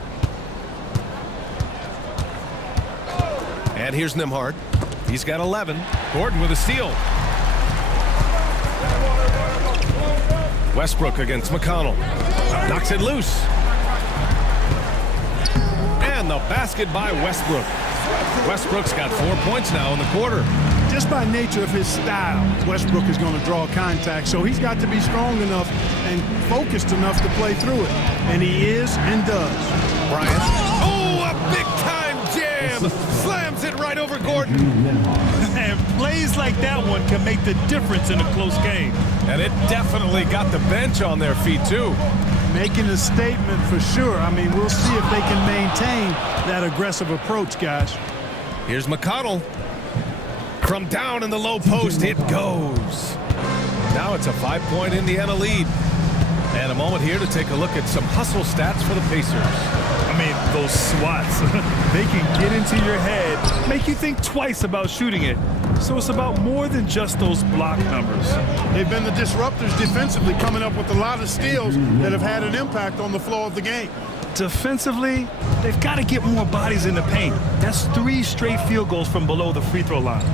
And here's Nembhard. He's got 11. Gordon with a steal. Westbrook against McConnell. Knocks it loose. And the basket by Westbrook. Westbrook's got 4 points now in the quarter. Just by nature of his style, Westbrook is going to draw contact, so he's got to be strong enough and focused enough to play through it. And he is and does. Bryant. Oh, a big-time jam! Slams it right over Gordon. And plays like that one can make the difference in a close game. And it definitely got the bench on their feet, too. Making a statement for sure. I mean, we'll see if they can maintain that aggressive approach, guys. Here's McConnell. From down in the low post, it goes. Now it's a 5-point Indiana lead. And a moment here to take a look at some hustle stats for the Pacers. I mean, those swats, they can get into your head, make you think twice about shooting it. So it's about more than just those block numbers. They've been the disruptors defensively, coming up with a lot of steals that have had an impact on the flow of the game. Defensively, they've got to get more bodies in the paint. That's 3 straight field goals from below the free throw line.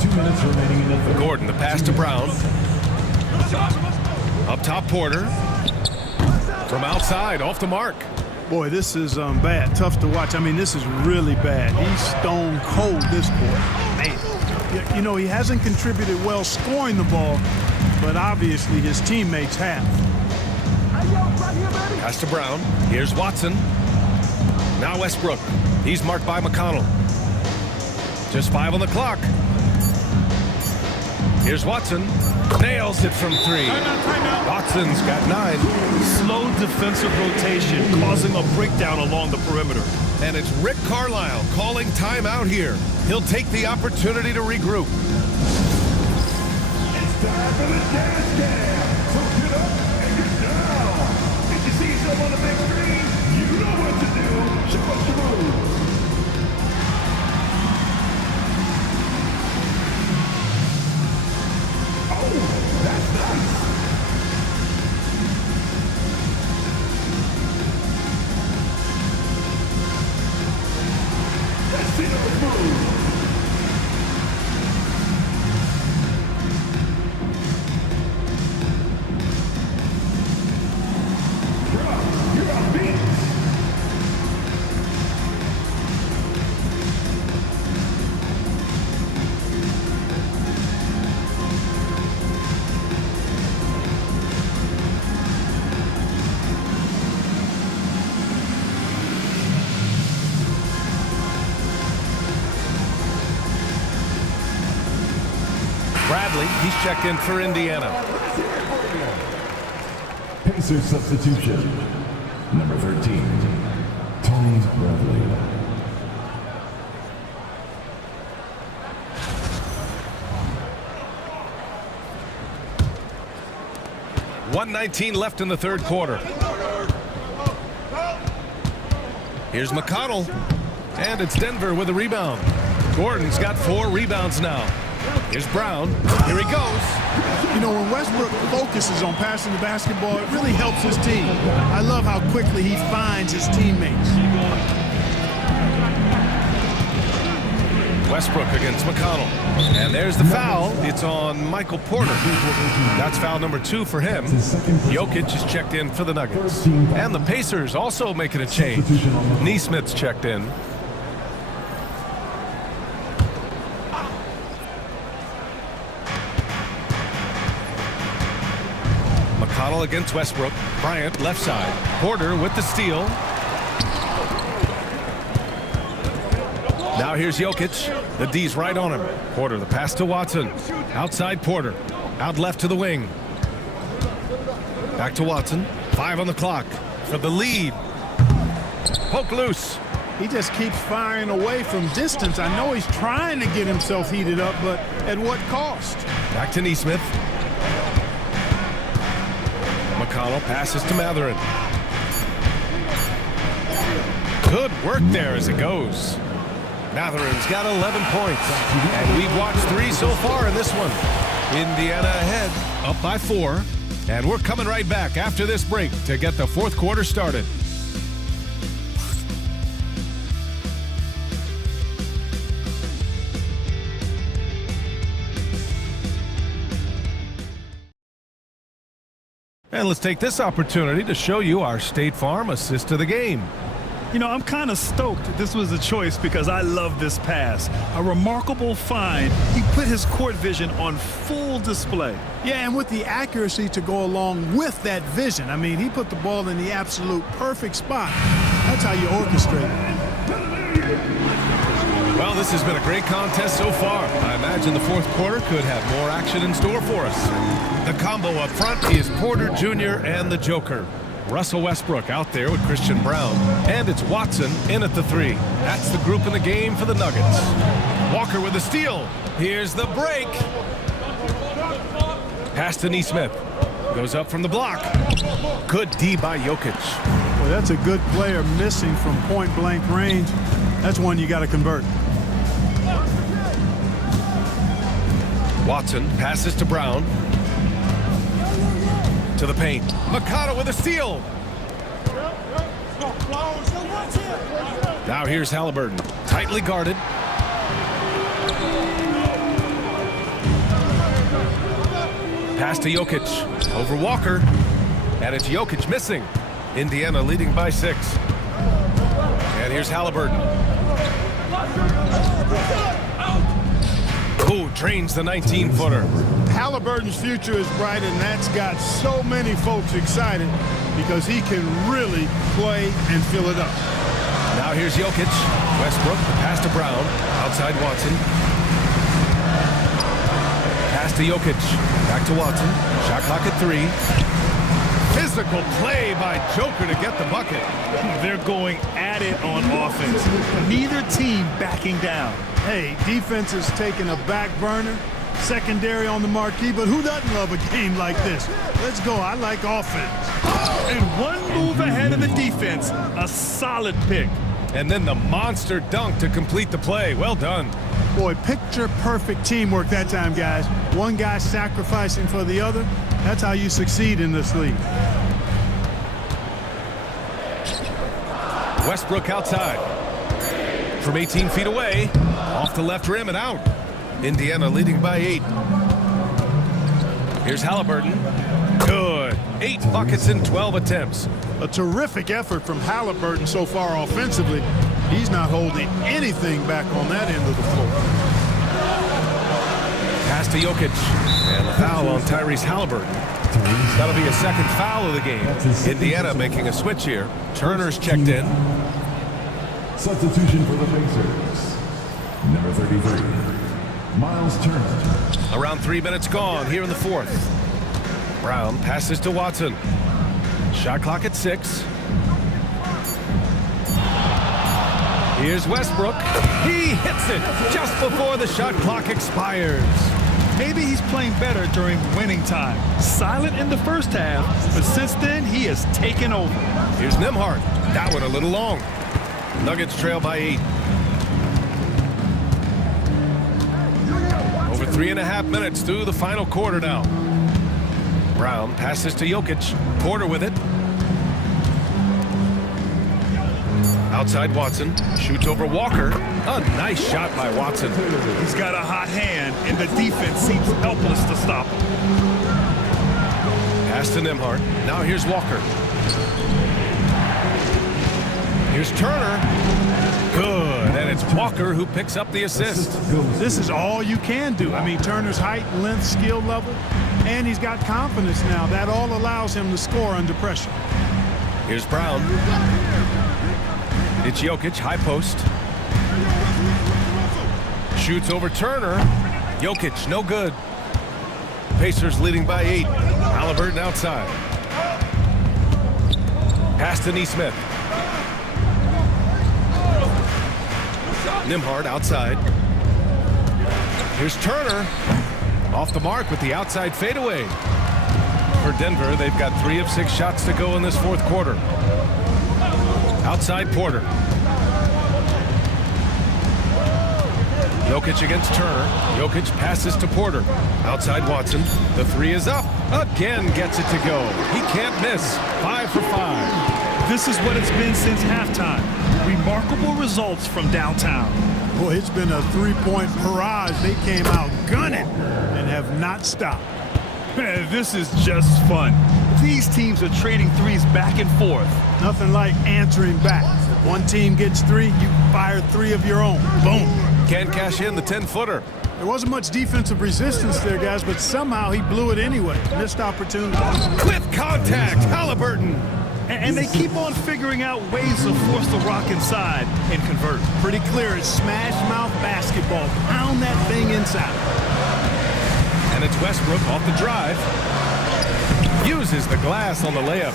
2 minutes remaining in the third. Gordon, the pass to Brown. Up top, Porter. From outside, off the mark. Boy, this is bad. Tough to watch. I mean, this is really bad. He's stone cold, this boy. Man, you know, he hasn't contributed well scoring the ball, but obviously his teammates have. Pass to Brown. Here's Watson. Now Westbrook. He's marked by McConnell. Just 5 on the clock. Here's Watson. Nails it from 3. Watson's got 9. Slow defensive rotation causing a breakdown along the perimeter. And it's Rick Carlisle calling timeout here. He'll take the opportunity to regroup. It's time for the dance cam. So get up and get down. If you see yourself on the big screen, you know what to do. Show us your moves. Oh, that's nice. Bradley, he's checked in for Indiana. Pacers substitution. Number 13, Tony Bradley. .119 left in the third quarter. Here's McConnell. And it's Denver with a rebound. Gordon's got 4 rebounds now. Here's Brown. Here he goes. You know, when Westbrook focuses on passing the basketball, it really helps his team. I love how quickly he finds his teammates. Westbrook against McConnell. And there's the foul. It's on Michael Porter. That's foul number 2 for him. Jokic is checked in for the Nuggets. And the Pacers also making a change. Neesmith's checked in. McConnell against Westbrook. Bryant left side. Porter with the steal. Now here's Jokic. The D's right on him. Porter, the pass to Watson. Outside Porter. Out left to the wing. Back to Watson. 5 on the clock for the lead. Poke loose. He just keeps firing away from distance. I know he's trying to get himself heated up, but at what cost? Back to Neesmith. McConnell passes to Matherin. Good work there as it goes. Matherin's got 11 points. And we've watched 3 so far in this one. Indiana ahead, up by 4. And we're coming right back after this break to get the fourth quarter started. And let's take this opportunity to show you our State Farm assist to the game. You know, I'm kind of stoked this was a choice because I love this pass. A remarkable find. He put his court vision on full display. Yeah, and with the accuracy to go along with that vision. I mean, he put the ball in the absolute perfect spot. That's how you orchestrate it. Well, this has been a great contest so far. I imagine the fourth quarter could have more action in store for us. The combo up front is Porter Jr. and the Joker. Russell Westbrook out there with Christian Brown. And it's Watson in at the 3. That's the group in the game for the Nuggets. Walker with the steal. Here's the break. Pass to Neesmith. Goes up from the block. Good D by Jokic. Well, that's a good player missing from point-blank range. That's one you got to convert. Watson passes to Brown. To the paint. McConnell with a steal. Now here's Halliburton. Tightly guarded. Pass to Jokic. Over Walker. And it's Jokic missing. Indiana leading by 6. And here's Halliburton. Ooh, drains the 19-footer. Halliburton's future is bright, and that's got so many folks excited because he can really play and fill it up. Now here's Jokic. Westbrook, the pass to Brown. Outside Watson. Pass to Jokic. Back to Watson. Shot clock at 3. Physical play by Joker to get the bucket. They're going at it on offense. Neither team backing down. Hey, defense is taking a back burner. Secondary on the marquee, but who doesn't love a game like this? Let's go. I like offense. And one move ahead of the defense. A solid pick. And then the monster dunk to complete the play. Well done. Boy, picture-perfect teamwork that time, guys. One guy sacrificing for the other. That's how you succeed in this league. Westbrook outside. from 18 feet away. Off the left rim and out. Indiana leading by 8. Here's Halliburton. Good. 8 buckets in 12 attempts. A terrific effort from Halliburton so far offensively. He's not holding anything back on that end of the floor. Pass to Jokic. And a foul on Tyrese Halliburton. That'll be a second foul of the game. Indiana making a switch here. Turner's checked in. Substitution for the Pacers. Number 33, Miles Turner. Around 3 minutes gone here in the fourth. Brown passes to Watson. Shot clock at 6. Here's Westbrook. He hits it just before the shot clock expires. Maybe he's playing better during winning time. Silent in the first half, but since then, he has taken over. Here's Nembhard. That one a little long. Nuggets trail by 8. Over 3.5 minutes through the final quarter now. Brown passes to Jokic. Porter with it. Outside Watson. Shoots over Walker. A nice shot by Watson. He's got a hot hand, and the defense seems helpless to stop him. Pass to Nembhard. Now here's Walker. Here's Turner. Good. And it's Walker who picks up the assist. This is all you can do. I mean, Turner's height, length, skill level, and he's got confidence now. That all allows him to score under pressure. Here's Brown. It's Jokic, high post. Shoots over Turner. Jokic, no good. Pacers leading by 8. Halliburton outside. Pass to Nesmith. Nembhard outside. Here's Turner. Off the mark with the outside fadeaway. For Denver, they've got 3 of 6 shots to go in this fourth quarter. Outside Porter. Jokic against Turner. Jokic passes to Porter. Outside Watson. The 3 is up. Again gets it to go. He can't miss. 5 for 5. This is what it's been since halftime. Remarkable results from downtown. Boy, it's been a three-point barrage. They came out gunning and have not stopped. This is just fun. These teams are trading threes back and forth. Nothing like answering back. One team gets 3, you fire 3 of your own. Boom. Can't cash in the 10-footer. There wasn't much defensive resistance there, guys, but somehow he blew it anyway. Missed opportunity. With contact, Halliburton. And they keep on figuring out ways to force the rock inside and convert. Pretty clear. It's smash mouth basketball. Pound that thing inside. And it's Westbrook off the drive. Uses the glass on the layup.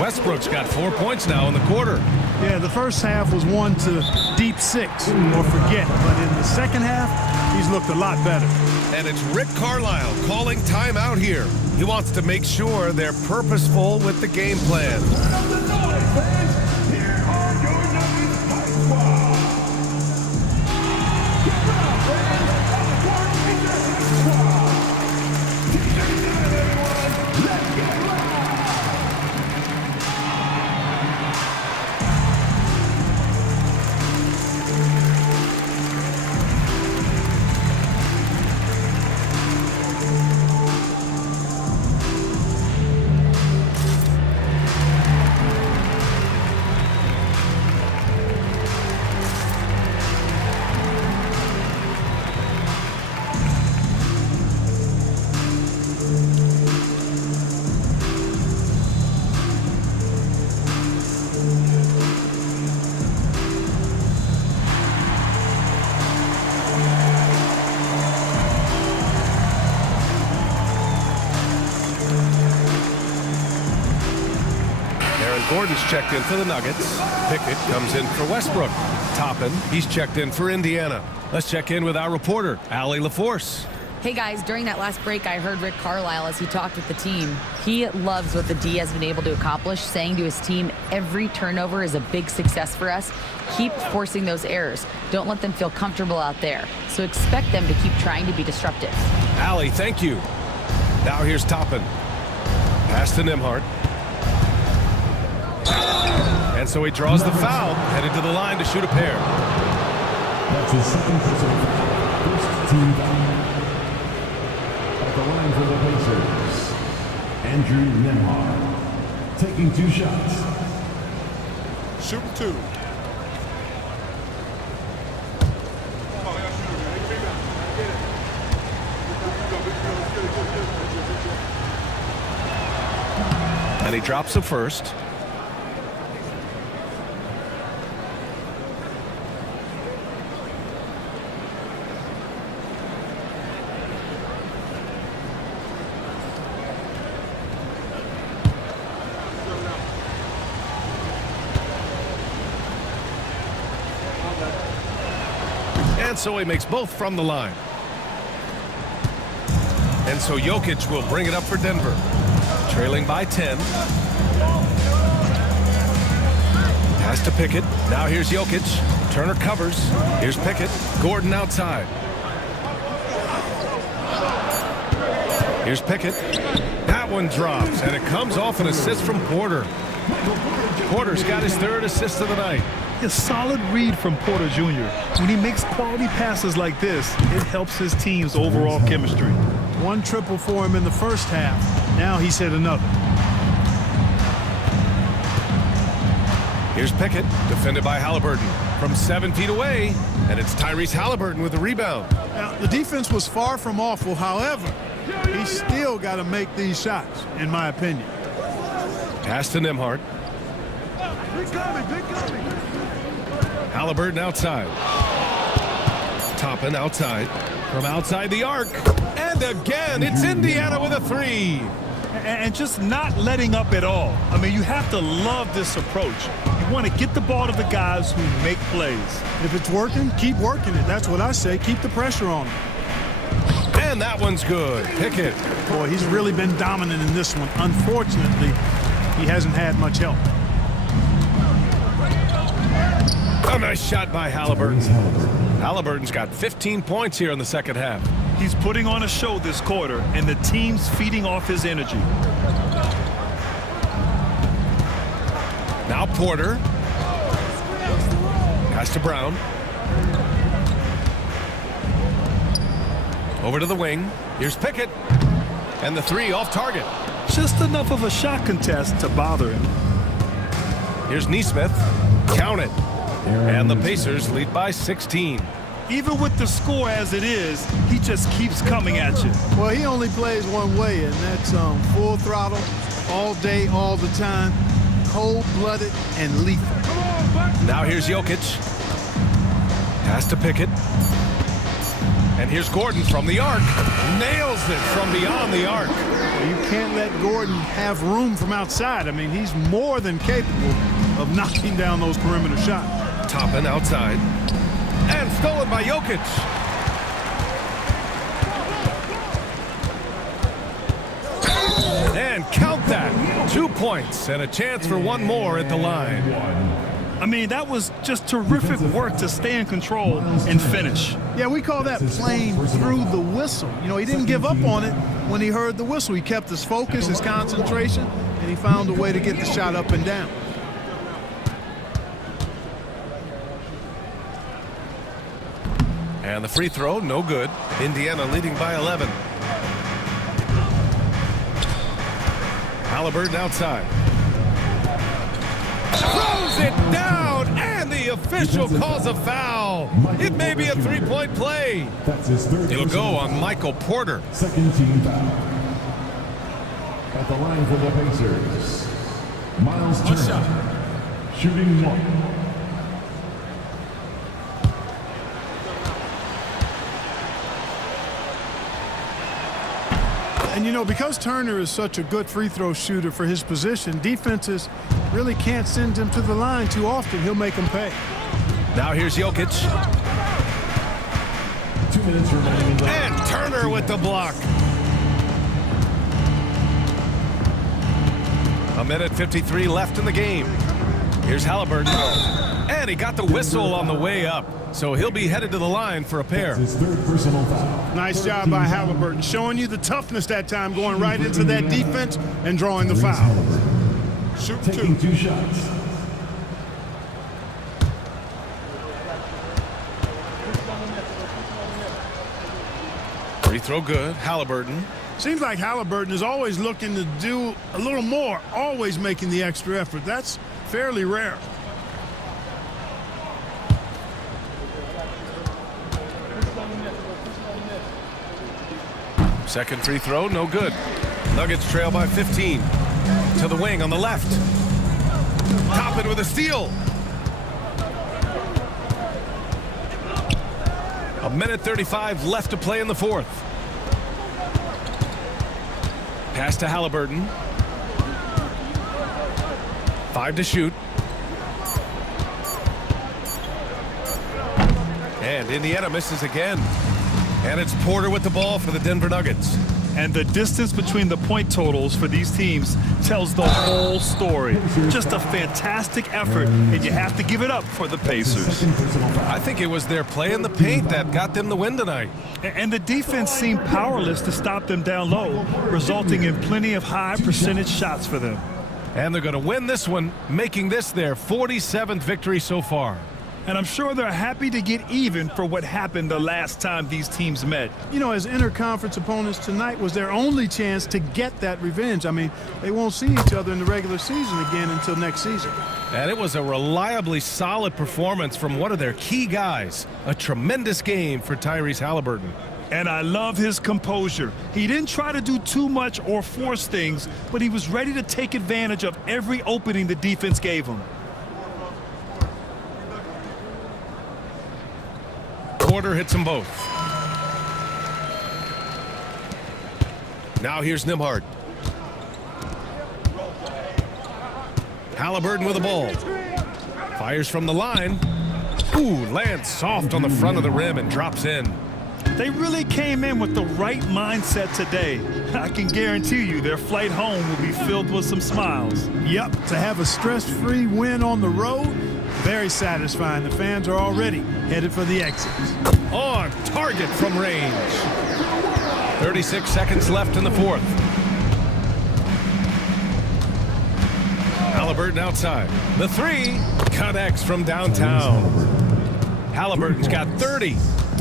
Westbrook's got 4 points now in the quarter. Yeah, the first half was 1 to deep 6 or forget. But in the second half, he's looked a lot better. And it's Rick Carlisle calling timeout here. He wants to make sure they're purposeful with the game plan. Gordon's checked in for the Nuggets. Pickett comes in for Westbrook. Toppin, he's checked in for Indiana. Let's check in with our reporter, Allie LaForce. Hey guys, during that last break, I heard Rick Carlisle as he talked with the team. He loves what the D has been able to accomplish, saying to his team, every turnover is a big success for us. Keep forcing those errors. Don't let them feel comfortable out there. So expect them to keep trying to be disruptive. Allie, thank you. Now here's Toppin. Pass to Nembhard. And so he draws the foul, headed to the line to shoot a pair. That's his second personal foul. First team foul. At the line for the Pacers, Andrew Nembhard, taking 2 shots. Shooting 2. And he drops the first. And so he makes both from the line. And so Jokic will bring it up for Denver. Trailing by 10. Pass to Pickett. Now here's Jokic. Turner covers. Here's Pickett. Gordon outside. Here's Pickett. That one drops, and it comes off an assist from Porter. Porter's got his 3rd assist of the night. A solid read from Porter Jr. When he makes quality passes like this, it helps his team's overall chemistry. 1 triple for him in the first half. Now he's hit another. Here's Pickett, defended by Halliburton from 7 feet away, and it's Tyrese Halliburton with the rebound. Now, the defense was far from awful. However, he's still got to make these shots, in my opinion. Pass to Nembhard. Halliburton outside. Toppin outside. From outside the arc. And again, it's Indiana with a 3. And just not letting up at all. I mean, you have to love this approach. You want to get the ball to the guys who make plays. If it's working, keep working it. That's what I say. Keep the pressure on him. And that one's good. Pickett. Boy, he's really been dominant in this one. Unfortunately, he hasn't had much help. A nice shot by Halliburton. Halliburton's got 15 points here in the second half. He's putting on a show this quarter, and the team's feeding off his energy. Now Porter. Pass to Brown. Over to the wing. Here's Pickett. And the 3 off target. Just enough of a shot contest to bother him. Here's Nesmith. Count it. And the Pacers lead by 16. Even with the score as it is, he just keeps coming at you. Well, he only plays one way, and that's full throttle, all day, all the time, cold-blooded and lethal. Now here's Jokic. Pass to Pickett. And here's Gordon from the arc. Nails it from beyond the arc. You can't let Gordon have room from outside. I mean, he's more than capable of knocking down those perimeter shots. Toppin outside. And stolen by Jokic. And count that. 2 points and a chance for one more at the line. I mean, that was just terrific work to stay in control and finish. Yeah, we call that playing through the whistle. You know, he didn't give up on it when he heard the whistle. He kept his focus, his concentration, and he found a way to get the shot up and down. And the free throw, no good. Indiana leading by 11. Halliburton outside. Throws it down, and the official calls a foul. It may be a 3-point play. It'll go on Michael Porter. Second team foul. At the line for the Pacers, Miles Turner, shooting 1. And, you know, because Turner is such a good free throw shooter for his position, defenses really can't send him to the line too often. He'll make them pay. Now here's Jokic. 2 minutes remaining. And Turner with the block. A minute 53 left in the game. Here's Halliburton. And he got the whistle on the way up. So he'll be headed to the line for a pair. His 3rd personal foul. Nice job by Halliburton, showing you the toughness that time, going right into that defense and drawing the foul. Shoot Taking 2. 2 shots. throw good. Halliburton. Seems like Halliburton is always looking to do a little more, always making the extra effort. That's fairly rare. Second free throw, no good. Nuggets trail by 15. To the wing on the left. Toppin with a steal. A minute 35 left to play in the fourth. Pass to Halliburton. 5 to shoot. And Indiana misses again. And it's Porter with the ball for the Denver Nuggets. And the distance between the point totals for these teams tells the whole story. Just a fantastic effort, and you have to give it up for the Pacers. I think it was their play in the paint that got them the win tonight. And the defense seemed powerless to stop them down low, resulting in plenty of high percentage shots for them. And they're going to win this one, making this their 47th victory so far. And I'm sure they're happy to get even for what happened the last time these teams met. You know, as interconference opponents, tonight was their only chance to get that revenge. I mean, they won't see each other in the regular season again until next season. And it was a reliably solid performance from one of their key guys. A tremendous game for Tyrese Halliburton. And I love his composure. He didn't try to do too much or force things, but he was ready to take advantage of every opening the defense gave him. Porter hits them both. Now here's Nembhard. Halliburton with the ball. Fires from the line. Ooh, lands soft on the front of the rim and drops in. They really came in with the right mindset today. I can guarantee you their flight home will be filled with some smiles. Yep, to have a stress-free win on the road, very satisfying. The fans are already headed for the exits. On target from range. 36 seconds left in the fourth. Halliburton outside. The three connects from downtown. Halliburton's got 30.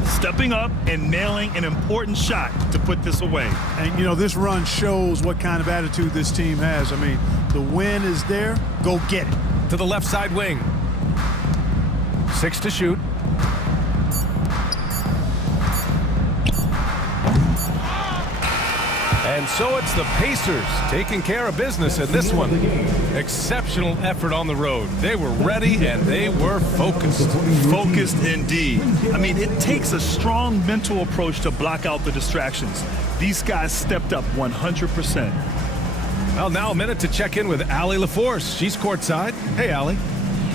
Stepping up and nailing an important shot to put this away. And, you know, this run shows what kind of attitude this team has. I mean, the win is there. Go get it. To the left side wing. 6 to shoot. And so it's the Pacers taking care of business in this one. Exceptional effort on the road. They were ready and they were focused. Focused indeed. I mean, it takes a strong mental approach to block out the distractions. These guys stepped up 100%. Well, now a minute to check in with Allie LaForce. She's courtside. Hey, Allie.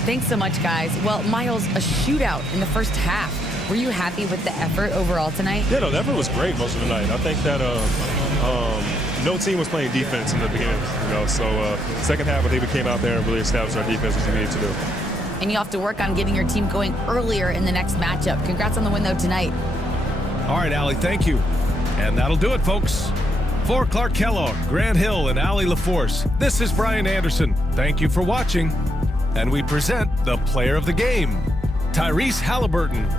Thanks so much, guys. Well, Miles, a shootout in the first half. Were you happy with the effort overall tonight? Yeah, no, the effort was great most of the night. I think that no team was playing defense in the beginning, you know. So second half, I think we came out there and really established our defense as we needed to do. And you have to work on getting your team going earlier in the next matchup. Congrats on the win, though, tonight. All right, Allie, thank you. And that'll do it, folks. For Clark Kellogg, Grant Hill, and Allie LaForce, this is Brian Anderson. Thank you for watching. And we present the player of the game, Tyrese Halliburton.